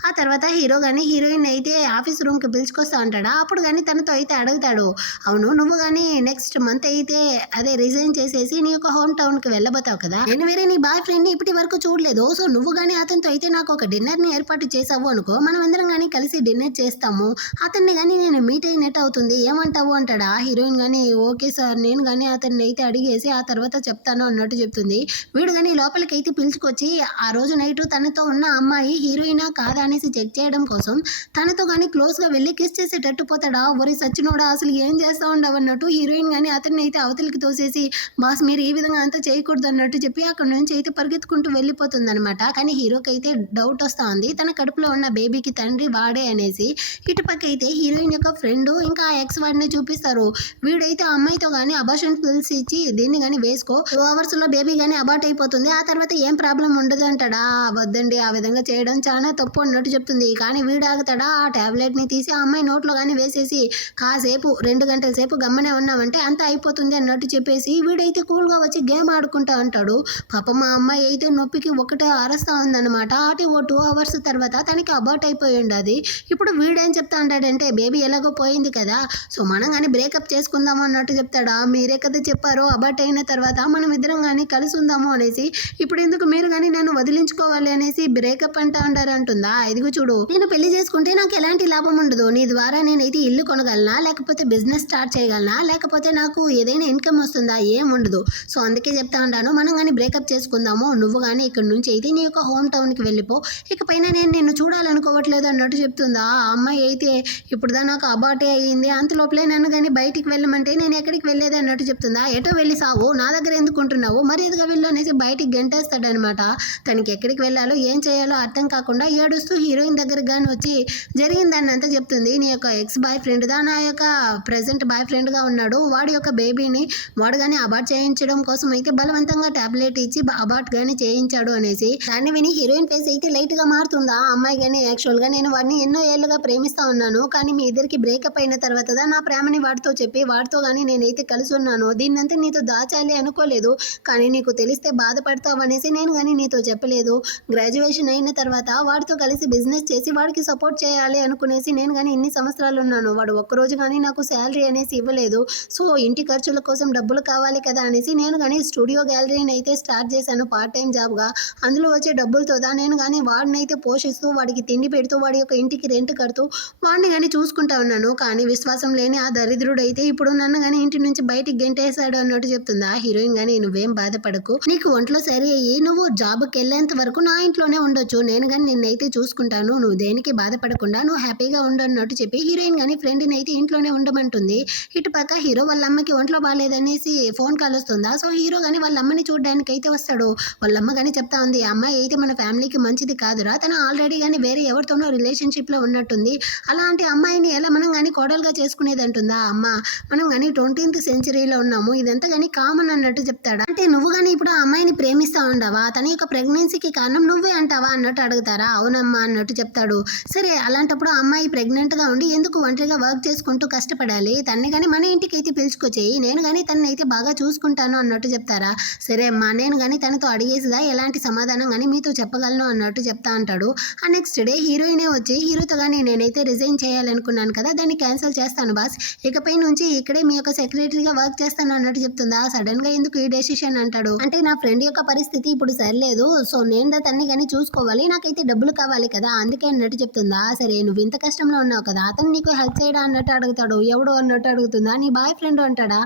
ఆ తర్వాత హీరో కానీ హీరోయిన్ అయితే ఆఫీస్ రూమ్కి పిలుచుకొస్తా ఉంటాడా. అప్పుడు కానీ తనతో అయితే అడుగుతాడు, అవును నువ్వు కానీ నెక్స్ట్ మంత్ అయితే అదే రిజైన్ చేసేసి నీ యొక్క హోమ్ టౌన్కి వెళ్ళబోతావు కదా, నేను వేరే నీ బాయ్ ఫ్రెండ్ని ఇప్పటి వరకు చూడలేదు. సో నువ్వు కానీ అతనితో అయితే నాకు ఒక డిన్నర్ని ఏర్పాటు చేసావు అనుకో, మనం అందరం కానీ కలిసి డిన్నర్ చేస్తాము, అతన్ని కానీ నేను మీట్ అయినట్టు అవుతుంది, ఏమంటావు అంటాడా. హీరోయిన్ కానీ ఓకే సార్, నేను కానీ అతన్ని అయితే అడిగేసి ఆ తర్వాత చెప్తాను అన్నట్టు చెప్తుంది. వీడు కానీ లోపలికి అయితే పిలుచుకొచ్చి ఆ రోజు నైట్ తనతో ఉన్న అమ్మాయి హీరోయినా కాదా అనేసి చెక్ చేయడం కోసం తనతో కానీ క్లోజ్గా వెళ్ళి కిస్ చేసేటట్టు పోతాడా. ఒరి సచ్చినోడా అసలు ఏం చేస్తా ఉండవు అన్నట్టు హీరోయిన్ కానీ అతన్ని అయితే అవతలికి తోసేసి, బాస్ మీరు ఈ విధంగా అంతా చేయకూడదు అన్నట్టు చెప్పి అక్కడ నుంచి అయితే పరిగెత్తుకుంటూ వెళ్ళిపోతుంది అనమాట. కానీ హీరోకి అయితే డౌట్ వస్తూ ఉంది, తన కడుపులో ఉన్న బేబీకి తండ్రి వాడే అనేసి. ఇటుపక్క అయితే హీరోయిన్ యొక్క ఫ్రెండ్ ఇంకా ఎక్స్ వాడిని చూపిస్తారు. వీడైతే ఆ అమ్మాయితో కానీ అబార్షన్ పిల్స్ ఇచ్చి దీన్ని కానీ వేసుకో 2 అవర్స్లో బేబీ కానీ అబార్ట్ అయిపోతుంది, ఆ తర్వాత ఏం ప్రాబ్లం ఉండదు అంటాడా. వద్దండి ఆ విధంగా చేయడం చాలా తప్పు అన్నట్టు చెప్తుంది. కానీ వీడు ఆగుతాడా, ఆ టాబ్లెట్ని తీసి ఆ అమ్మాయి నోట్లో కానీ వేసేసి కాసేపు 2 గంటల సేపు గమ్మనే ఉన్నామంటే అంతా అయిపోతుంది అన్నట్టు చెప్పేసి వీడైతే కూల్గా వచ్చి గేమ్ ఆడుకుంటా ఉంటాడు. పాపం మా అమ్మాయి అయితే నొప్పికి ఒకటే అరస్తా ఉందన్నమాట. అటు ఓ 2 అవర్స్ తర్వాత తనకి అబార్ట్ అయిపోయి ఉండదు. ఇప్పుడు వీడేం చెప్తా ఉంటాడంటే, బేబీ ఎలాగో పోయింది కదా, సో మనం కానీ బ్రేకప్ చేసుకుందాము అన్నట్టు చెప్తాడా. మీరే కదా చెప్పారో అబార్ట్ అయిన తర్వాత మనం ఇద్దరం కానీ కలిసి ఉందాము అనేసి, ఇప్పుడు ఎందుకు మీరు కానీ నన్ను వదిలించుకోవాలి అనేసి బ్రేకప్ అంటా ఉంటారు అంటుందా. ఇదిగో చూడు, నేను పెళ్లి చేసుకుంటే నాకు ఎలాంటి లాభం ఉండదు, నీ ద్వారా నేనైతే ఇల్లు కొనగలనా, లేకపోతే బిజినెస్ స్టార్ట్ చేయగలనా, లేకపోతే నాకు ఏదైనా ఇన్కమ్ వస్తుందా, ఏం ఉండదు. సో అందుకే చెప్తా ఉంటాను, మనం కానీ బ్రేకప్ చేసుకుందాము, నువ్వు కానీ ఇక్కడ నుంచి అయితే నీ యొక్క హోమ్ టౌన్కి వెళ్ళిపో, ఇకపైన నేను నిన్ను చూడాలనుకోవట్లేదు అన్నట్టు చెప్తుందా. ఆ అమ్మాయి అయితే ఇప్పుడుదా నాకు అబార్టే అయ్యింది, అంతలోపలే నన్ను కానీ బయటికి వెళ్ళమంటే నేను ఎక్కడికి వెళ్ళేది అన్నట్టు చెప్తుందా. ఎటో వెళ్ళి సావు, నా దగ్గర ఎందుకుంటున్నావు, మరి ఎదుగా వెళ్ళు అనేసి బయటికి గంటేస్తాడనమాట. తనకి ఎక్కడికి వెళ్ళాలో ఏం చేయాలో అర్థం కాకుండా ఏడుస్తూ హీరోయిన్ దగ్గరకు కానీ వచ్చి జరిగిందాన్ని అంతా చెప్తుంది. నీ యొక్క ఎక్స్ బాయ్ ఫ్రెండ్ దా నా యొక్క ప్రెసెంట్ బాయ్ ఫ్రెండ్గా ఉన్నాడు, వాడి యొక్క బేబీని వాడు కానీ అబార్ట్ చేయించడం కోసం అయితే బలవంతంగా టాబ్లెట్ ఇచ్చి అబార్ట్ కానీ చేయించాడు అనేసి. దాన్ని విని హీరోయిన్ ఫేస్ అయితే లైట్గా మారుతుందా. ఆ అమ్మాయి కానీ యాక్చువల్గా నేను వాడిని ఎన్నో ఏళ్ళుగా ప్రేమిస్తా ఉన్నాను, కానీ మీ ఇద్దరికి బ్రేకప్ అయిన తర్వాత నా ప్రేమని వాడితో చెప్పి వాడితో కానీ నేనైతే కలిసి ఉన్నాను, దీన్నంతా నీతో దాచాలి అనుకోలేదు, కానీ నీకు తెలిస్తే బాధపడతావు అనేసి నేను కానీ నీతో చెప్పలేదు. గ్రాడ్యుయేషన్ అయిన తర్వాత వాడితో కలిసి బిజినెస్ చేసి వాడికి సపోర్ట్ చేయాలి అనుకునేసి నేను కానీ ఇన్ని సంవత్సరాలు ఉన్నాను, వాడు ఒక్కరోజు కానీ నాకు శాలరీ అనేసి ఇవ్వలేదు, సో ఇంటి ఖర్చుల కోసం డబ్బులు కావాలి కదా అనేసి నేను కానీ స్టూడియో గ్యాలరీని అయితే స్టార్ట్ చేశాను పార్ట్ టైం జాబ్గా. అందులో వచ్చే డబ్బులతో నేను కానీ వాడిని అయితే పోషిస్తూ వాడికి తిండి పెడుతూ వాడి యొక్క ఇంటికి రెంట్ కడుతూ వాడిని కానీ చూసుకుంటా ఉన్నాను. కానీ విశ్వాసం లేని ఆ దరిద్రుడు అయితే ఇప్పుడు నన్ను కానీ ఇంటి నుంచి బయటికి గెంటేశాడు అన్నట్టు చెప్తుందా. హీరోయిన్ కానీ నువ్వేం బాధపడకు, నీకు ఒంట్లో సరి అయ్యి నువ్వు జాబ్కి వెళ్ళేంత వరకు నా ఇంట్లోనే ఉండొచ్చు, నేను కానీ నిన్నైతే చూసుకుంటాను, నువ్వు దేనికి బాధపడకుండా నువ్వు హ్యాపీగా ఉండు అన్నట్టు చెప్పి హీరోయిన్ కానీ ఫ్రెండ్ని అయితే ఇంట్లోనే ఉండమంటుంది. ఇటు పక్క హీరో వాళ్ళ అమ్మకి ఒంట్లో బాగాలేదనేసి ఫోన్ కాల్ వస్తుందా. సో హీరో కానీ వాళ్ళ అమ్మని చూడడానికి అయితే వస్తాడు. వాళ్ళ అమ్మ కానీ చెప్తా ఉంది, అమ్మాయి అయితే మన ఫ్యామిలీకి మంచిది కాదురా, తను ఆల్రెడీ కానీ వేరే ఎవరితోనో రిలేషన్షిప్లో ఉన్నట్టుంది, అలాంటి అమ్మాయిని ఎలా మనం కానీ కోడలుగా చేసుకునేది అంటుందా అమ్మ. మనం కానీ 20th సెంచరీలో ఉన్నాము, ఇదంతా కానీ కామన్ అన్నట్టు చెప్తాడా. అంటే నువ్వు కానీ ఇప్పుడు ఆ అమ్మాయిని ప్రేమిస్తా ఉండవా, తన యొక్క ప్రెగ్నెన్సీకి కారణం నువ్వే అంటావా అన్నట్టు అడుగుతారా. అవునమ్మా అన్నట్టు చెప్తాడు. సరే అలాంటప్పుడు ఆ అమ్మాయి ప్రెగ్నెంట్గా ఉండి ఎందుకు ఒంటరిగా వర్క్ చేసుకుంటూ కష్టపడాలి, తన్ని కానీ మన ఇంటికి అయితే పిలుచుకొచ్చేయి, నేను కానీ తనని అయితే బాగా చూసుకుంటాను అన్నట్టు చెప్తారా. సరే అమ్మా, నేను కానీ తనతో అడిగేసిదా ఎలాంటి సమాధానం కానీ మీతో చెప్పగలను అన్నట్టు చెప్తా అంటాడు. ఆ నెక్స్ట్ డే హీరోయినే వచ్చి హీరోతో కానీ నేనైతే రిజైన్ చేయాలనుకున్నాను కదా, దాన్ని క్యాన్సిల్ చేస్తాను బాస్, ఇకపై నుంచి ఇక్కడే మీ యొక్క సెక్రటరీగా వర్క్ చేస్తాను అన్నట్టు చెప్తుందా. సడన్ గా ఎందుకు ఈ డెసిషన్ అంటాడు. అంటే నా ఫ్రెండ్ యొక్క పరిస్థితి ఇప్పుడు సరిలేదు, సో నేను తన్ని కానీ చూసుకోవాలి, నాకైతే డబ్బులు కావాలి కదా, అందుకే అన్నట్టు చెప్తుందా. సరే నువ్వు ఇంత కష్టంలో ఉన్నావు కదా, అతను నీకు హెల్ప్ చేయడా అన్నట్టు అడుగుతాడు. ఎవడు అన్నట్టు అడుగుతుందా. నీ బాయ్ ఫ్రెండ్ అంటాడా.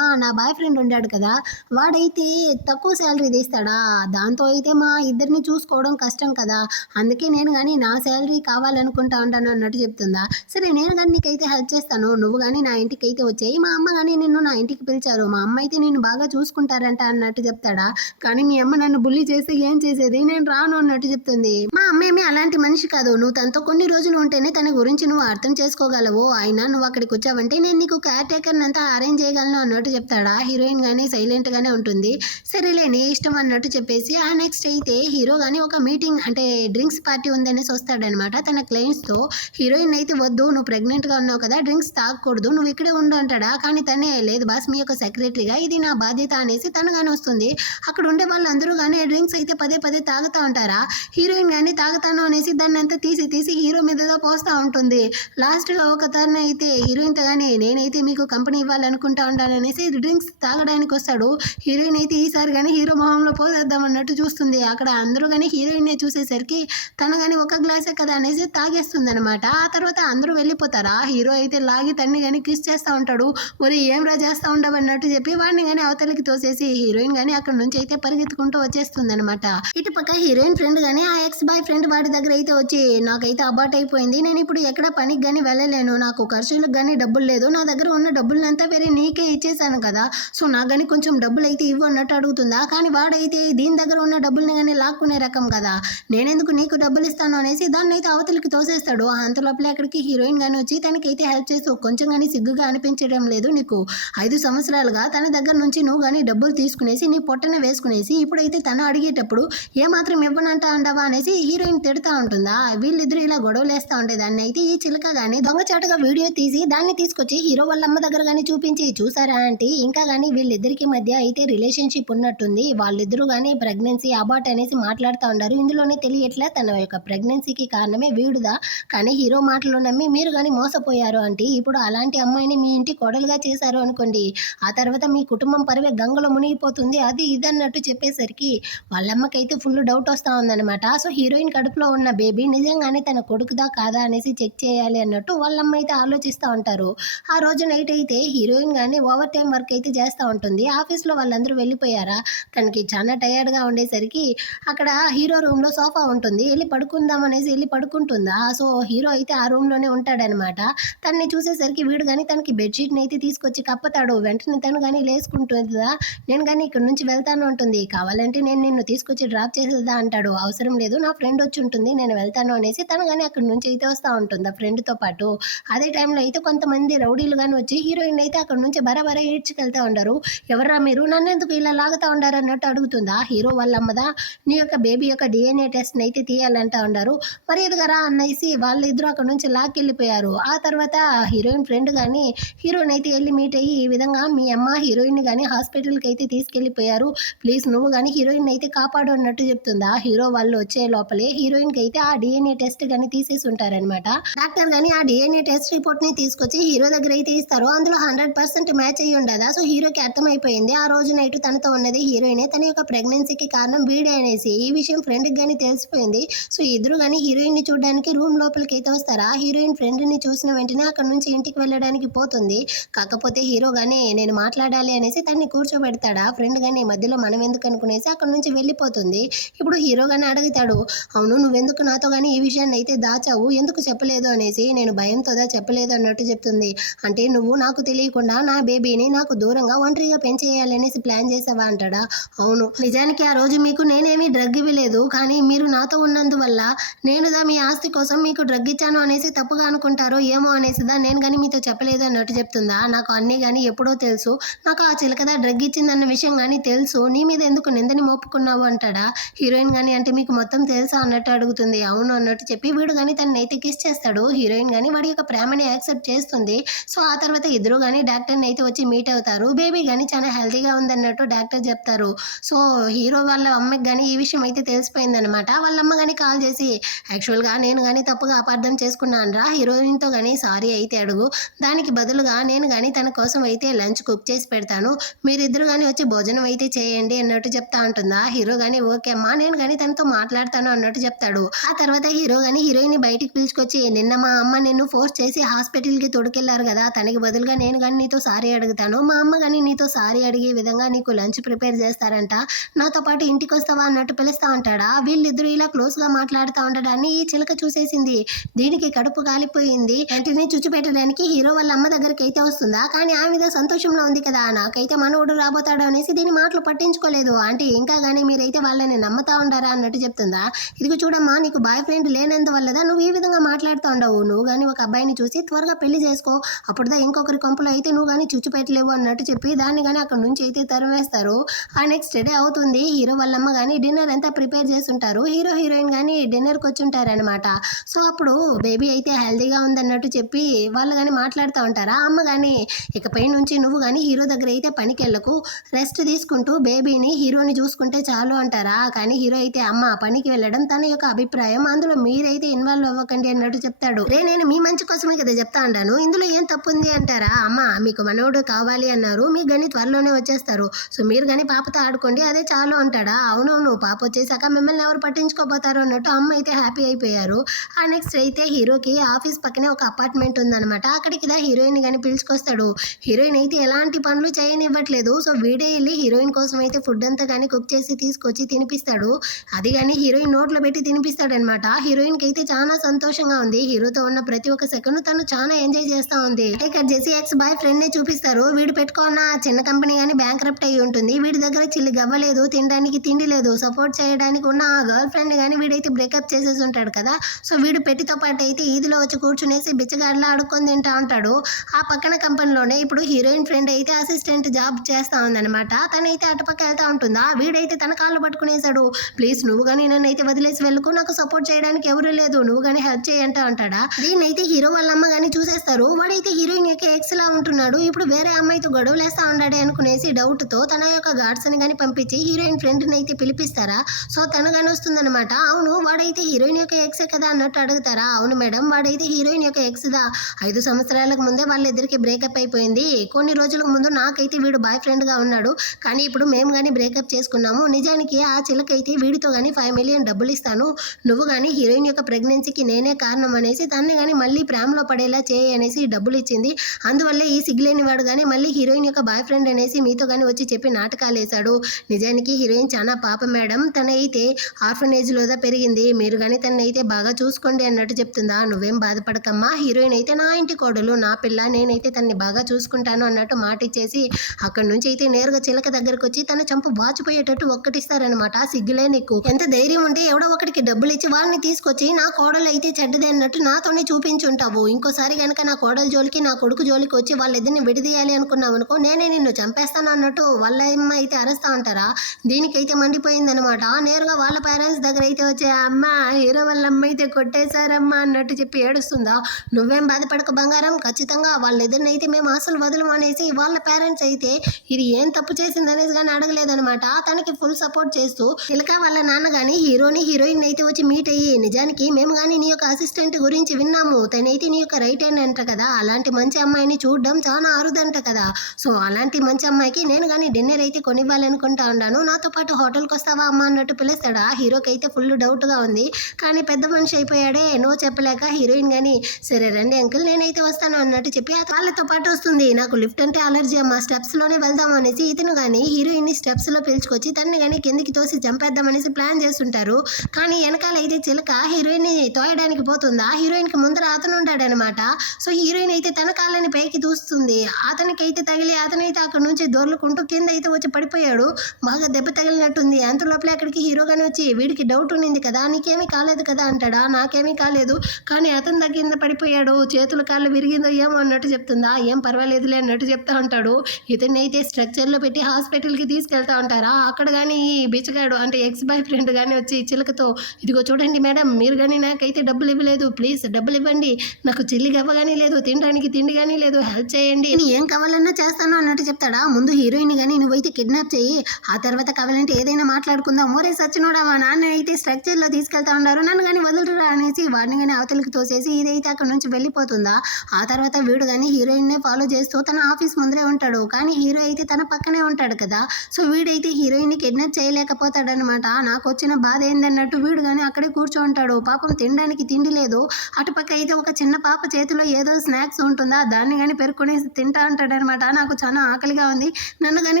నా బాయ్ ఫ్రెండ్ ఉంటాడు కదా, వాడైతే తక్కువ శాలరీ తీస్తాడా, దాంతో అయితే మా ఇద్దరిని చూసుకోవడం కష్టం కదా, అందుకే నేను కానీ నా శాలరీ కావాలనుకుంటా ఉంటాను అన్నట్టు చెప్తుందా. సరే నేను కానీ నీకైతే హెల్ప్ చేస్తాను, నువ్వు కానీ నా ఇంటికి అయితే వచ్చేయి, మా అమ్మ కానీ నిన్ను నా ఇంటికి పిలిచారు, మా అమ్మ అయితే నేను బాగా చూసుకుంటారంట అన్నట్టు చెప్తాడా. కానీ మీ అమ్మ నన్ను బుల్లి చేస్తే ఏం చేసేది, నేను రాను అన్నట్టు చెప్తుంది. మా అమ్మ ఏమీ అలాంటి మనిషి కాదు, నువ్వు తనతో కొన్ని రోజులు ఉంటేనే తన గురించి నువ్వు అర్థం చేసుకోగలవు, అయినా నువ్వు అక్కడికి వచ్చావంటే నేను నీకు కేర్ టేకర్ అంతా అరేంజ్ చేయగలను అన్నట్టు చెప్తాడా. హీరోయిన్ కానీ సైలెంట్ గానే ఉంటుంది. సరేలే నీ ఇష్టం అన్నట్టు చెప్పేసి ఆ నెక్స్ట్ అయితే హీరో కానీ ఒక మీటింగ్ అంటే డ్రింక్స్ పార్టీ ఉందనేసి వస్తాడనమాట తన క్లయింట్స్తో. హీరోయిన్ అయితే వద్దు, నువ్వు ప్రెగ్నెంట్గా ఉన్నావు కదా, డ్రింక్స్ తాగకూడదు, నువ్వు ఇక్కడే ఉండు అంటాడా. కానీ తనే లేదు బాస్, మీ యొక్క సెక్రటరీగా ఇది నా బాధ్యత అనేసి తను కానీ వస్తుంది. అక్కడ ఉండే వాళ్ళందరూ కానీ డ్రింక్స్ అయితే పదే పదే తాగుతూ ఉంటారా. హీరోయిన్ కానీ తాగుతాను అనేసి దాన్ని అంతా తీసి హీరో మీద పోస్తూ ఉంటుంది. లాస్ట్గా ఒక తను అయితే హీరోయిన్తో కానీ నేనైతే మీకు కంపెనీ ఇవ్వాలనుకుంటా ఉంటాను అనేసి డ్రింక్స్ తాగడానికి వస్తాడు. హీరోయిన్ అయితే ఈసారి కానీ హీరో మొహంలో పోసేద్దాం అన్నట్టు చూస్తుంది. అక్కడ అందరూ కానీ హీరోయిన్నే చూసేసరికి తను కానీ ఒక గ్లాసే కదా అనేసి తాగేస్తుంది అనమాట. ఆ తర్వాత అందరూ వెళ్ళిపోతారా. హీరో అయితే లాగి తన్ని కానీ కిస్ చేస్తూ ఉంటాడు. మరి ఏం రా చేస్తూ ఉండవు అన్నట్టు చెప్పి వాడిని కానీ అవతలికి తోసేసి హీరోయిన్ కానీ అక్కడ నుంచి అయితే పరిగెత్తుకుంటూ వచ్చేస్తుంది అనమాట. ఇటు పక్క హీరోయిన్ ఫ్రెండ్ కానీ ఆ ఎక్స్ బాయ్ ఫ్రెండ్ వాడి దగ్గర అయితే వచ్చి నాకైతే అబార్ట్ అయిపోయింది, నేను ఇప్పుడు ఎక్కడ పనికి కానీ వెళ్ళలేను, నాకు ఖర్చులకు కానీ డబ్బులు లేదు, నా దగ్గర ఉన్న డబ్బులంతా వేరే నీకే ఇచ్చేసాను కదా, సో నాకు కానీ కొంచెం డబ్బులు అయితే ఇవ్వు అన్నట్టు అడుగుతుందా. కానీ వాడైతే దీని దగ్గర ఉన్న డబ్బుల్ని కానీ లాక్కునే రకం కదా, నేనెందుకు నీకు డబ్బులు ఇస్తాను అనేసి దాన్ని అయితే అవతలికి తోసేస్తాడు. అంతలోపల అక్కడికి హీరోయిన్ కానీ వచ్చి తనకైతే హెల్ప్ చేస్తూ కొంచెం కానీ సిగ్గుగా అనిపించడం లేదు నీకు, 5 సంవత్సరాలుగా తన దగ్గర నుంచి నువ్వు కానీ డబ్బులు తీసుకునేసి నీ పొట్టన వేసుకునేసి ఇప్పుడైతే తను అడిగేటప్పుడు ఏమాత్రం ఇవ్వనంట అంటావా అనేసి హీరోయిన్ తిడతా ఉంటుందా. వీళ్ళిద్దరూ ఇలా గొడవలు వేస్తూ ఉంటే దాన్ని అయితే ఈ చిలక కానీ దొంగచాటుగా వీడియో తీసి దాన్ని తీసుకొచ్చి హీరో వాళ్ళ అమ్మ దగ్గర కానీ చూపించి చూసారా అంటే ఇంకా కానీ వీళ్ళిద్దరికి మధ్య అయితే రిలేషన్షిప్ ఉన్నట్టుంది, వాళ్ళిద్దరూ కానీ ప్రెగ్నెన్సీ అబార్ట్ అనేసి మాట్లాడుతూ ఉన్నారు, ఇందులోనే తెలియట్లే తన యొక్క ప్రెగ్నెన్సీకి కారణమే వీడుదా, కానీ హీరో మాటలు నమ్మి మీరు కానీ మోసపోయారు అంటే ఇప్పుడు అలాంటి అమ్మాయిని మీ ఇంటి కోడలుగా చేశారు అనుకోండి, ఆ తర్వాత మీ కుటుంబం పరివే గంగలో మునిగిపోతుంది, అది ఇదన్నట్టు చెప్పేసరికి వాళ్ళమ్మకైతే ఫుల్ డౌట్ వస్తూ ఉందన్నమాట. సో హీరోయిన్ కడుపులో ఉన్న బేబీ నిజంగానే తన కొడుకుదా కాదా అనేసి చెక్ చేయాలి అన్నట్టు వాళ్ళమ్మ అయితే ఆలోచిస్తూ ఉంటారు. ఆ రోజు నైట్ అయితే హీరోయిన్ కానీ ఓవర్ టైం వర్క్ అయితే చేస్తూ ఉంటుంది. ఆఫీస్లో వాళ్ళందరూ వెళ్ళిపోయారా, తనకి చాలా టయర్డ్గా ఉండేసరికి అక్కడ హీరో రూమ్లో సోఫా ఉంటుంది, వెళ్ళి పడుకుందాం అనేసి వెళ్ళి పడుకుంటుందా. సో హీరో అయితే ఆ రూమ్లోనే ఉంటాడనమాట. తనని చూసేసరికి వీడు కానీ తనకి బెడ్షీట్ని అయితే తీసుకొచ్చి కప్పుతాడు. వెంటనే తను కానీ లేసుకుంటుందా, నేను కానీ ఇక్కడ నుంచి వెళ్తాను ఉంటుంది, కావాలంటే నేను నిన్ను తీసుకొచ్చి డ్రాప్ చేసేదా అంటాడు. అవసరం లేదు, నా ఫ్రెండ్ వచ్చి ఉంటుంది, నేను వెళ్తాను అనేసి తను కానీ అక్కడి నుంచి అయితే వస్తూ ఉంటుంది ఆ ఫ్రెండ్తో పాటు. అదే టైంలో అయితే కొంతమంది రౌడీలు కానీ వచ్చి హీరోయిన్ అయితే అక్కడ నుంచి బరాబరా ఈడ్చుకెళ్తూ ఉండరు. ఎవర్రా మీరు, నన్ను ఎందుకు ఇలా లాగుతూ ఉండారు అన్నట్టు అడుగుతుందా. హీరో వాళ్ళ అమ్మదా, నీ యొక్క బేబీ యొక్క డిఎన్ఏ టెస్ట్ని అయితే తీయాలంటా ఉండారు, మరి ఎదుగరా అనేసి వాళ్ళిద్దరూ అక్కడ నుంచి లాక్కెళ్ళిపోయారు. ఆ తర్వాత హీరోయిన్ ఫ్రెండ్ కానీ హీరోయిన్ అయితే వెళ్ళి మీట్ అయ్యి ఈ విధంగా మీ అమ్మ హీరోయిన్ కానీ హాస్పిటల్కి అయితే తీసుకెళ్ళిపోయారు, ప్లీజ్ నువ్వు కానీ హీరోయిన్ అయితే కాపాడు అన్నట్టు చెప్తుందా. హీరో వాళ్ళు వచ్చే లోపలే హీరోయిన్కి అయితే ఆ డిఎన్ఏ టెస్ట్ కానీ తీసేసి ఉంటారనమాట. డాక్టర్ కానీ ఆ డిఎన్ఏ టెస్ట్ రిపోర్ట్ని తీసుకొచ్చి హీరో దగ్గర అయితే ఇస్తారు. అందులో 100% మ్యాచ్ అయ్యి ఉండదా. సో హీరోకి అర్థమైపోయింది ఆ రోజు నైట్ తనతో ఉన్నది హీరోయినే, తన యొక్క ప్రెగ్నెన్సీకి కారణం వీడే అనేసి. ఈ విషయం ఫ్రెండ్కి కానీ తెలిసిపోయింది. సో ఇద్దరు కానీ హీరోయిన్ని చూడడానికి రూమ్ లోపలికి అయితే వస్తారా. హీరోయిన్ ఫ్రెండ్ని చూసిన వెంటనే అక్కడ నుంచి ఇంటికి వెళ్ళడానికి పోతుంది. కాకపోతే హీరో కానీ నేను మాట్లాడాలి అనేసి తన్ని కూర్చోబెడతాడా. ఫ్రెండ్ కానీ మధ్యలో మనం ఎందుకు అనుకునేసి అక్కడ నుంచి వెళ్ళిపోతుంది. ఇప్పుడు హీరో కానీ అడుగుతాడు, అవును నువ్వెందుకు నాతో కానీ ఈ విషయాన్ని అయితే దాచావు, ఎందుకు చెప్పలేదు అనేసి. నేను భయంతోదా చెప్పలేదు అన్నట్టు చెప్తుంది. అంటే నువ్వు నాకు తెలియకుండా నా బేబీని నాకు దూరంగా ఒంటరిగా పెంచేయాలనేసి ప్లాన్ చేసావా అంటాడా. అవును, నిజానికి ఆ రోజు మీకు నేనేమీ డ్రగ్ ఇవ్వలేదు, కానీ మీరు నాతో ఉన్నందువల్ల నేనుదా మీ ఆస్తి కోసం మీకు డ్రగ్ ఇచ్చాను అనేసి తప్పుగా అనుకుంటారో ఏమో అనేసిదా నేను కానీ మీతో చెప్పలేదు అన్నట్టు చెప్తుందా. నాకు అన్నీ కానీ ఎప్పుడో తెలుసు, నాకు ఆ చిలకదా డ్రగ్ ఇచ్చిందన్న విషయం కానీ తెలుసు, నీ మీద ఎందుకు నిందని మోపుకున్నావు అంటాడా. హీరోయిన్ కానీ అంటే మీకు మొత్తం తెలుసా అన్నట్టు అడుగుతుంది. అవును అన్నట్టు చెప్పి వీడు కానీ తనని అయితే కిస్ చేస్తాడు. హీరోయిన్ కానీ వాడి యొక్క ప్రేమని యాక్సెప్ట్ చేస్తుంది. సో ఆ తర్వాత ఇద్దరు కానీ డాక్టర్ని అయితే వచ్చి మీట్ అవుతారు. బేబీ కానీ చాలా హెల్తీగా ఉందన్నట్టు డాక్టర్ చెప్తారు. సో హీరో వాళ్ళ అమ్మకి కానీ ఈ విషయం అయితే తెలిసిపోయిందనమాట. వాళ్ళ అమ్మ కానీ కాల్ చేసి యాక్చువల్గా నేను కానీ తప్పుగా అపార్థం చేసుకున్నాను రా, హీరోయిన్తో కానీ సారీ అయితే అడుగు, దానికి బదులుగా నేను కానీ తన కోసం అయితే లంచ్ కుక్ చేసి పెడతాను, మీరిద్దరు కానీ వచ్చి భోజనం అయితే చేయండి అన్నట్టు చెప్తా ఉంటుందా. హీరో కానీ ఓకే అమ్మా నేను కానీ తనతో మాట్లాడతాను అన్నట్టు చెప్తాడు. ఆ తర్వాత హీరో కానీ హీరోయిన్ని బయటికి పిలుచుకొచ్చి నిన్న మా అమ్మ నిన్ను ఫోర్స్ చేసి హాస్పిటల్కి తొడుకెళ్లారు కదా, తనకి బదులుగా నేను కానీ నీతో సారీ అడుగుతాను, మా అమ్మ కానీ నీతో సారీ అడిగే విధంగా నీకు లంచ్ ప్రిపేర్ చేస్తారంట, నాతో పాటు ఇంటికి వస్తావా అన్నట్టు పిలుస్తా ఉంటాడా. వీళ్ళిద్దరూ ఇలా క్లోజ్గా మాట్లాడుతూ ఉండడాన్ని ఈ చిలక చూసేసింది. దీనికి కడుపు కాలిపోయింది. వెంటనే చుచ్చిపెట్టడానికి హీరో వాళ్ళ అమ్మ దగ్గరికి అయితే వస్తుందా. కానీ ఆ మీద సంతోషంలో ఉంది కదా, నాకైతే మనవడు రాబోతాడు అనేసి దీని మాటలు పట్టించుకోలేదు. అంటే ఇంకా కానీ మీరైతే వాళ్ళని నమ్ముతా ఉండారా అన్నట్టు చెప్తుందా. ఇదిగో చూడమ్మా, నీకు బాయ్ ఫ్రెండ్ లేనందువల్లదా నువ్వు ఈ విధంగా మాట్లాడుతూ ఉండవు. నువ్వు కానీ ఒక అబ్బాయిని చూసి త్వరగా పెళ్లి చేసుకో, అప్పుడుదా ఇంకొకరి కొంపలో అయితే నువ్వు కానీ చుచ్చు పెట్టలేవు అన్నట్టు చెప్పి దాన్ని కానీ అక్కడ నుంచి అయితే తరిమేస్తారు. ఆ నెక్స్ట్ డే అవుతుంది. హీరో వాళ్ళమ్మ కానీ డిన్నర్ అంతా ప్రిపేర్ చేస్తుంటారు. హీరో హీరోయిన్ కానీ డిన్నర్కి వచ్చి ఉంటారనమాట. సో అప్పుడు బేబీ అయితే హెల్దీగా ఉందన్నట్టు చెప్పి వాళ్ళు కానీ మాట్లాడుతూ ఉంటారా. అమ్మ కానీ ఇకపై నుంచి నువ్వు కానీ హీరో దగ్గర అయితే పనికి వెళ్ళకు, రెస్ట్ తీసుకుంటూ బేబీని హీరోని చూసుకుంటే చాలు అంటారా. కానీ హీరో అయితే అమ్మ పనికి వెళ్ళడం తన యొక్క అభిప్రాయం, అందులో మీరైతే ఇన్వాల్వ్ అవ్వకండి అన్నట్టు చెప్తాడు. నేను మీ మంచి కోసమే కదా చెప్తా అంటాను, ఇందులో ఏం తప్పు ఉంది అంటారా. అమ్మ మీకు మనోడు కావాలి అన్నారు, మీ గని త్వరలోనే వచ్చేస్తారు, సో మీరు కానీ పాపతో ఆడుకోండి అదే చాలు అంటాడా. అవునవును పాప వచ్చేసాక మిమ్మల్ని ఎవరు పట్టించుకోపోతారు అన్నట్టు అమ్మ అయితే హ్యాపీ అయిపోయారు. ఆ నెక్స్ట్ అయితే హీరోకి ఆఫీస్ పక్కనే ఒక అపార్ట్మెంట్ ఉందన్నమాట. అక్కడికి హీరోయిన్ కానీ పిలుచుకొస్తాడు. హీరోయిన్ అయితే ఎలాంటి పనులు చేయనివ్వట్లేదు. సో వీడే వెళ్ళి హీరోయిన్ కోసం అయితే ఫుడ్ అంతా కానీ కుక్ చేసి తీసుకొచ్చి తినిపిస్తాడు. అది కానీ హీరోయిన్ నోట్లో పెట్టి తినిపిస్తాడనమాట. హీరోయిన్కి అయితే చాలా సంతోషంగా ఉంది. హీరోతో ఉన్న ప్రతి ఒక్క సెకండ్ తను చాలా ఎంజాయ్ చేస్తూ ఉంది. కట్ చేసి ఎక్స్ బాయ్ ఫ్రెండ్ నే చూపిస్తారు. వీడు పెట్టుకున్న చిన్న కంపెనీ కానీ బ్యాంక్రప్ట్ అయ్యి ఉంటుంది. వీడి దగ్గర చిల్లి గవ్వలేదు, తినడానికి తిండి లేదు, సపోర్ట్ చేయడానికి ఉన్న ఆ గర్ల్ ఫ్రెండ్ కానీ వీడైతే బ్రేకప్ చేసేసి ఉంటాడు కదా. సో వీడు పెట్టితో పాటు అయితే ఈదిలో వచ్చి కూర్చునేసి బిచ్చగాడ్లా అడుక్కొని తింటా ఉంటాడు. ఆ పక్కన కంపెనీలోనే ఇప్పుడు హీరోయిన్ ఫ్రెండ్ అయితే అసిస్టెంట్ జాబ్ చేస్తా ఉందన్నమాట. తనైతే అటుపక్క వెళ్తా ఉంటుందా. వీడైతే తన కాళ్ళు పట్టుకునేసాడు. ప్లీజ్ నువ్వు కానీ నన్ను అయితే వదిలేసి వెళ్ళకు, నాకు సపోర్ట్ చేయడానికి ఎవరు లేదు, నువ్వు కానీ హెల్ప్ చేయంటా అంటాడా. దీన్నైతే హీరో వాళ్ళ అమ్మ కానీ చూసేస్తారు. వాడైతే హీరోయిన్ యొక్క ఎక్స్ లా ఉంటున్నాడు, ఇప్పుడు వేరే అమ్మాయితో గొడవలేస్తా ఉన్నాడే అనుకునేసి డౌట్ తో తన యొక్క గార్డ్స్ అని కానీ పంపించి హీరోయిన్ ఫ్రెండ్ ని అయితే పిలిపిస్తారా. సో తను కానీ వస్తుందన్నమాట. అవును వాడైతే హీరోయిన్ యొక్క ఎక్స్ కదా అన్నట్టు అడుగుతారా. అవును మేడం వాడైతే హీరోయిన్ యొక్క ఎక్స్ దా, 5 సంవత్సరాలకు ముందే వాళ్ళిద్దరికి బ్రేకప్ అయిపోయింది. కొన్ని రోజులకు ముందు నాకైతే వీడు బాయ్ ఫ్రెండ్ గా ఉన్నాడు, కానీ ఇప్పుడు మేము కానీ బ్రేకప్ చేసుకున్నాము. నిజానికి ఆ చిలకైతే వీడితో కానీ 5 మిలియన్ డబ్బులు ఇస్తాను, నువ్వు కానీ హీరోయిన్ యొక్క ప్రెగ్నెన్సీకి నేనే కారణం అనేసి తన్ని కానీ మళ్ళీ ప్రేమలో పడేలా చేయి అనేసి డబ్బులు ఇచ్చింది. అందువల్లే ఈ సిగ్గులేని వాడు కానీ మళ్ళీ హీరోయిన్ యొక్క బాయ్ ఫ్రెండ్ అనేసి మీతో కానీ వచ్చి చెప్పి నాటకాలు వేశాడు. నిజానికి హీరోయిన్ చాలా పాప మేడం, తన అయితే ఆర్ఫనేజ్ లోదా పెరిగింది, మీరు కానీ తనని అయితే బాగా చూసుకోండి అన్నట్టు చెప్తుందా. నువ్వేం బాధపడకమ్మా, హీరోయిన్ అయితే నా ఇంటి కోడలు, నా పిల్ల, నేనైతే తనని బాగా చూసుకుంటాను అన్నట్టు మాట ఇచ్చేసి అక్కడి నుంచి అయితే నేరుగా చిలక దగ్గరకు వచ్చి తన చంపు వాచిపోయేటట్టు ఒక్కటిస్తారనమాట. సిగ్గులే నీకు, ఎంత ధైర్యం ఉంటే ఎవడో ఒకటికి డబ్బులు ఇచ్చి వాళ్ళని తీసుకొచ్చి నా కోడలు అయితే చెడ్డది అన్నట్టు నాతోనే చూపించుంటావు. ఇంకోసారి కనుక నా కోడల జోలికి నా కొడుకు జోలికి వచ్చి వాళ్ళిద్దరిని విడిదీయాలి అనుకున్నావు అనుకో, నేనే నిన్ను చంపేస్తాను అన్నట్టు వాళ్ళ అమ్మ అయితే అరుస్తా ఉంటారా. దీనికైతే మండిపోయిందనమాట. నేరుగా వాళ్ళ పేరెంట్స్ దగ్గర అయితే వచ్చే అమ్మ హీరో వాళ్ళ అమ్మ అయితే కొట్టేశారమ్మా అన్నట్టు చెప్పి ఏడుస్తుందా. నువ్వేం బాధపడక బంగారం, ఖచ్చితంగా వాళ్ళిద్దరిని అయితే మేము అసలు వదలం అనేసి వాళ్ళ పేరెంట్స్ అయితే ఇది ఏం తప్పు చేసింది అనేసి కానీ అడగలేదనమాట. తనకి ఫుల్ సపోర్ట్ చేస్తూ చిలక వాళ్ళ నాన్న కానీ హీరోని హీరోయిన్ అయితే వచ్చి మీట్ అయ్యి, నిజానికి మేము కానీ నీ యొక్క అసిస్టెంట్ గురించి విన్నాము, తనైతే నీ యొక్క రైట్ హ్యాండ్ అంట కదా, అలాంటి మంచి అమ్మాయిని చూడడం చాలా అరుదంట కదా. సో అలాంటి మంచి అమ్మాయికి నేను కానీ డిన్నర్ అయితే కొనివ్వాలనుకుంటా ఉన్నాను, నాతో పాటు హోటల్కి వస్తావా అమ్మ అన్నట్టు పిలుస్తాడా. హీరోకి అయితే ఫుల్ డౌట్గా ఉంది, కానీ పెద్ద మనిషి అయిపోయాడే, నో చెప్పలేక హీరోయిన్ కానీ సరే రండి అంకుల్ నేనైతే వస్తాను అన్నట్టు చెప్పి వాళ్ళతో పాటు వస్తుంది. నాకు లిఫ్ట్ అంటే అలర్జీ అమ్మ, స్టెప్స్ లోనే వెళ్దాం అనేసి ఇతను కానీ హీరోయిన్ ని స్టెప్స్ లో పిలుచుకొచ్చి తనని కానీ కిందికి తోసి చంపేద్దాం అనేసి ప్లాన్ చేస్తుంటారు. కానీ వెనకాల అయితే చిలక హీరోయిన్ ని తోయడానికి పోతుందా, హీరోయిన్ కి ముందర అతను ఉంటాడనమాట. సో హీరోయిన్ అయితే తన కాళ్ళని పైకి దూస్తుంది, అతనికి అయితే తగిలి అతనైతే అక్కడ నుంచి దొర్లుకుంటూ కింద అయితే వచ్చి పడిపోయాడు. బాగా దెబ్బ తగిలినట్టుంది. అంత లోపల అక్కడికి హీరో కానీ వచ్చి వీడికి డౌట్ ఉంది కదా, నీకేమీ కాలేదు కదా అంటాడా. నాకేమీ కాలేదు, కానీ అతని దగ్గర కింద పడిపోయాడు, చేతులు కాళ్ళు విరిగిందో ఏమో అన్నట్టు చెప్తుందా. ఏం పర్వాలేదులే అన్నట్టు చెప్తా ఉంటాడు. ఇతన్ని అయితే స్ట్రక్చర్లో పెట్టి హాస్పిటల్కి తీసుకెళ్తా ఉంటారా. అక్కడ కానీ ఈ బిచ్చగాడు అంటే ఎక్స్ బాయ్ ఫ్రెండ్ కానీ వచ్చి చిలకతో ఇదిగో చూడండి మేడం, మీరు కానీ నాకైతే డబ్బులు ఇవ్వలేదు, ప్లీజ్ డబ్బులు ఇవ్వండి, నాకు చిల్లి గవ్వ కానీ లేదు, తినడానికి తిండి కానీ లేదు, హెల్ప్ చేయండి, ఏం కావాలన్నా చేస్తాను అన్నట్టు చెప్తాడా. ముందు హీరోయిన్ కానీ నువ్వైతే కిడ్నాప్ చేయి, ఆ తర్వాత కావాలంటే ఏదైనా మాట్లాడుకుందాం. మోరే సచ్చినోడా మా నాన్న అయితే స్ట్రక్చర్లో తీసుకెళ్తా ఉన్నారు, నన్ను కానీ వదులురా అనేసి వాడిని కానీ అవతలికి తోసేసి ఇదైతే అక్కడ నుంచి వెళ్ళిపోతుందా. ఆ తర్వాత వీడు కానీ హీరోయిన్నే ఫాలో చేస్తూ తన ఆఫీస్ ముందరే ఉంటాడు, కానీ హీరో అయితే తన పక్కనే ఉంటాడు కదా. సో వీడైతే హీరోయిన్ని కిడ్నాప్ చేయలేకపోతాడనమాట. నాకు వచ్చిన బాధ ఏందన్నట్టు వీడు కానీ అక్కడే కూర్చో ఉంటాడు. పాపం తినడానికి తిండి లేదు, అటుపక్క అయితే ఒక చిన్న పాప చేతిలో ఏదో స్నాక్స్ ఉంటుందా, దాన్ని కానీ పెరుక్కునేసి తింటా ఉంటాడనమాట. నాకు చాలా ఆకలిగా ఉంది, నన్ను కానీ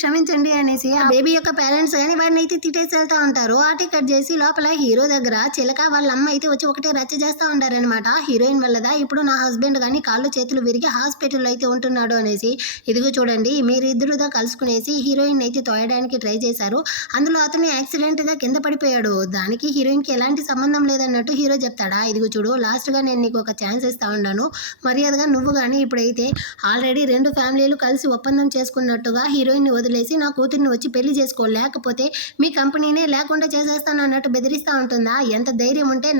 క్షమించండి అనేసి ఆ బేబీ యొక్క పేరెంట్స్ కానీ వాడిని అయితే తిట్టేసి వెళ్తా ఉంటారు. ఆ టికెట్ చేసి లోపల హీరో దగ్గర చిలక వాళ్ళ అమ్మ అయితే వచ్చి ఒకటే రచ్చ చేస్తూ ఉంటారనమాట. హీరోయిన్ వల్లదా ఇప్పుడు నా హస్బెండ్ కానీ కాళ్ళు చేతులు విరిగి హాస్పిటల్లో అయితే ఉంటున్నాడు అనేసి. ఇదిగో చూడండి మీరిద్దరుగా కలుసుకునేసి హీరోయిన్ అయితే తోయడానికి ట్రై చేశారు, అందులో అతను యాక్సిడెంట్ గా కింద పడిపోయాడు, దానికి హీరోయిన్ కి ఎలాంటి సంబంధం లేదన్నట్టు హీరో చెప్తాడా. ఇదిగో చూడు, లాస్ట్గా నేను నీకు ఒక ఛాన్స్ ఇస్తా ఉన్నాను, మర్యాదగా నువ్వు కానీ ఇప్పుడైతే ఆల్రెడీ 2 ఫ్యామిలీలు కలిసి ఒప్పందం చేసుకున్నట్టుగా హీరోయిన్ని వదిలేసి నా కూతుర్ని వచ్చి పెళ్లి చేసుకో, లేకపోతే మీ కంపెనీనే లేకుండా చేసేస్తాను అన్నట్టు బెదిరిస్తూ ఉంటుందా. ఎంత ధైర్యం ఉంటే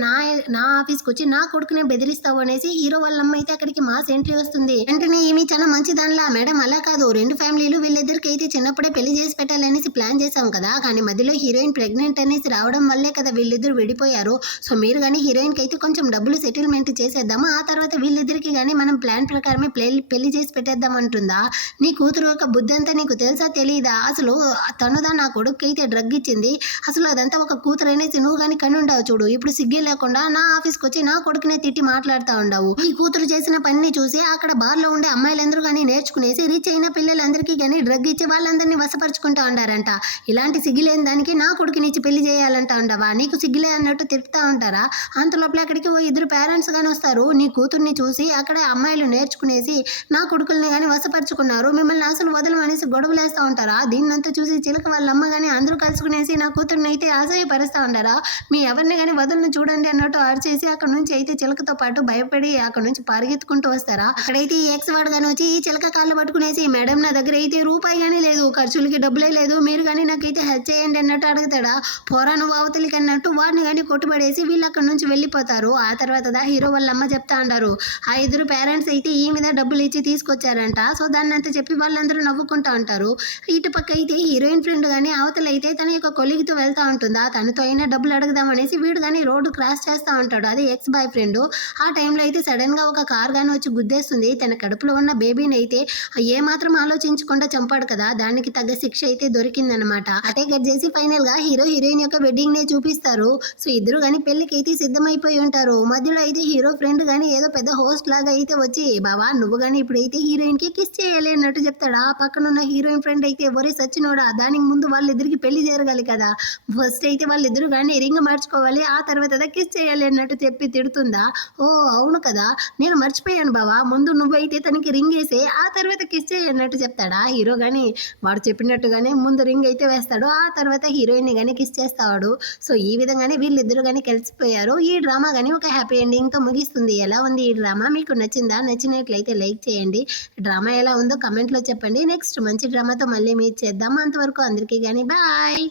నా ఆఫీస్కి వచ్చి నా కొడుకునే బెదిరిస్తావు అనేసి హీరో వాళ్ళ అమ్మ అయితే అక్కడికి మాస్ ఎంట్రీ వస్తుంది. వెంటనే ఏమి చాలా మంచి దానిలా, మేడం అలా కాదు, 2 ఫ్యామిలీలు వీళ్ళిద్దరికి అయితే చిన్నప్పుడే పెళ్లి చేసి పెట్టాలనేసి ప్లాన్ చేశాం కదా, కానీ మధ్యలో హీరోయిన్ ప్రెగ్నెంట్ అనేసి రావడం వల్లే కదా వీళ్ళిద్దరు విడిపోయారు. సో మీరు కానీ హీరోయిన్కి అయితే కొంచెం డబ్బులు సెటిల్మెంట్ చేసేద్దాము, ఆ తర్వాత వీళ్ళిద్దరికి కానీ మనం ప్లాన్ ప్రకారమే పెళ్లి చేసి పెట్టేద్దాం అంటుందా. నీ కూతురు యొక్క బుద్ధి అంతా నీకు తెలుసా తెలీదా, అసలు తనుదా నా కొడుకు అయితే డ్రగ్ ఇచ్చింది, అసలు అదంతా ఒక కూతురు అనేసి నువ్వు కానీ కనుండావు చూడు, ఇప్పుడు సిగ్గే లేకుండా నా ఆఫీస్కి వచ్చి నా కొడుకునే తిట్టి మాట్లాడుతూ ఉండవు. ఈ కూతురు చేసిన పనిని చూసి అక్కడ బార్లో ఉండే అమ్మాయిలందరూ కానీ నేర్చుకునేసి రిచ్ అయిన పిల్లలందరికీ కానీ డ్రగ్ ఇచ్చి వాళ్ళందరినీ వశపరుచుకుంటా ఉండారంట. ఇలాంటి సిగ్గులేని దానికి నా కొడుకునిచ్చి పెళ్లి చేయాలంటా ఉండవా, నీకు సిగ్గులే అన్నట్టు తిప్పుతా ఉంటారా. అంతలోపల అక్కడికి ఓ 2 పేరెంట్స్ కానీ వస్తారు. నీ కూతుర్ని చూసి అక్కడ అమ్మాయిలు నేర్చుకునేసి నా కొడుకుల్ని కానీ వశపరుచుకున్నారు, మిమ్మల్ని అసలు వదలమనేసి గొడవలేస్తూ ఉంటారా. దీన్నంతా చూసి చిలక వాళ్ళ అమ్మ కానీ అందరూ కలుసుకునేసి నా కూతుర్ని అయితే ఆశయపరుస్తూ ఉంటారా, మీ ఎవరిని కానీ వదలను చూడండి అన్నట్టు అరిచేసి అక్కడ నుంచి అయితే చిలకతో పాటు భయపడి అక్కడ నుంచి పరిగెత్తుకుంటూ వస్తారా. అక్కడైతే ఈ ఎక్స్ వాడు కానీ వచ్చి ఈ చిలక కాళ్ళు పట్టుకునేసి, మేడం నా దగ్గర అయితే రూపాయి కానీ లేదు, ఖర్చులకి డబ్బులే లేదు, మీరు కానీ నాకైతే హెల్ప్ చేయండి అన్నట్టు అడుగుతాడా. పోరా నువ్వు అవతలికి అన్నట్టు వాడిని కానీ కొట్టుబడేసి వీళ్ళు అక్కడ నుంచి వెళ్ళిపోతారు. ఆ తర్వాత హీరో వాళ్ళ అమ్మ చెప్తా ఉంటారు, ఆ 2 పేరెంట్స్ అయితే ఈ మీద డబ్బులు ఇచ్చి తీసుకొచ్చారంట. సో దాన్ని అంతా చెప్పి వాళ్ళందరూ నవ్వుకుంటా ఉంటారు. ఇటు పక్క అయితే హీరోయిన్ ఫ్రెండ్ కానీ అవతల అయితే తన యొక్క కొలిగితో వెళ్తా ఉంటుందా, తనతో అయినా డబ్బులు అడుగుదామనేసి వీడు కానీ రోడ్డు క్రాస్ చేస్తూ ఉంటాడు, అది ఎక్స్ బాయ్ ఫ్రెండ్. ఆ టైంలో అయితే సడన్గా ఒక కార్ కానీ వచ్చి గుద్దేస్తుంది. తన కడుపులో ఉన్న బేబీని అయితే ఏమాత్రం ఆలోచించకుండా చంపాడు కదా, దానికి తగ్గ శిక్ష అయితే దొరికిందనమాట. అటే కట్ చేసి ఫైనల్ గా హీరో హీరోయిన్ యొక్క వెడ్డింగ్ నే చూపిస్తారు. సో ఇద్దరు కానీ పెళ్లికి అయితే సిద్ధమైపోయి ఉంటారు. మధ్యలో అయితే హీరో ఫ్రెండ్ కానీ ఏదో పెద్ద హోస్ట్ లాగా అయితే వచ్చి, బావా నువ్వు కానీ ఇప్పుడైతే హీరోయిన్ కి కిస్ చేయాలి అన్నట్టు చెప్తాడు. ఆ పక్కన ఉన్న హీరోయిన్ ఫ్రెండ్ అయితే ఎవరి సచ్చినోడా, దానికి ముందు వాళ్ళిద్దరికి పెళ్లి జరగాలి కదా, ఫస్ట్ అయితే వాళ్ళిద్దరు కానీ రింగ్ మార్చుకోవాలి, ఆ తర్వాత కిస్ చేయాలి అన్నట్టు చెప్పి తిడుతుందా. ఓ అవును కదా, నేను మర్చిపోయాను బావా, ముందు నువ్వైతే తనకి రింగ్ వేసే ఆ తర్వాత కిస్ చేయి అన్నట్టు చెప్తాడా. హీరో కానీ వాడు చెప్పినట్టుగానే ముందు రింగ్ అయితే వేస్తాడు, ఆ తర్వాత హీరోయిన్ కానీ కిస్ చేస్తాడు. సో ఈ విధంగానే వీళ్ళిద్దరు కానీ కలిసిపోయారు. ఈ డ్రామా కానీ ఒక హ్యాపీ ఎండింగ్తో ముగిస్తుంది. ఎలా ఉంది ఈ డ్రామా, మీకు నచ్చిందా? నచ్చినట్లయితే లైక్ చేయండి. డ్రామా ఎలా ఉందో కమెంట్లో చెప్పండి. నెక్స్ట్ మంచి డ్రామాతో మళ్ళీ మీట్ చేద్దాం. అంతవరకు అందరికీ కానీ బాయ్.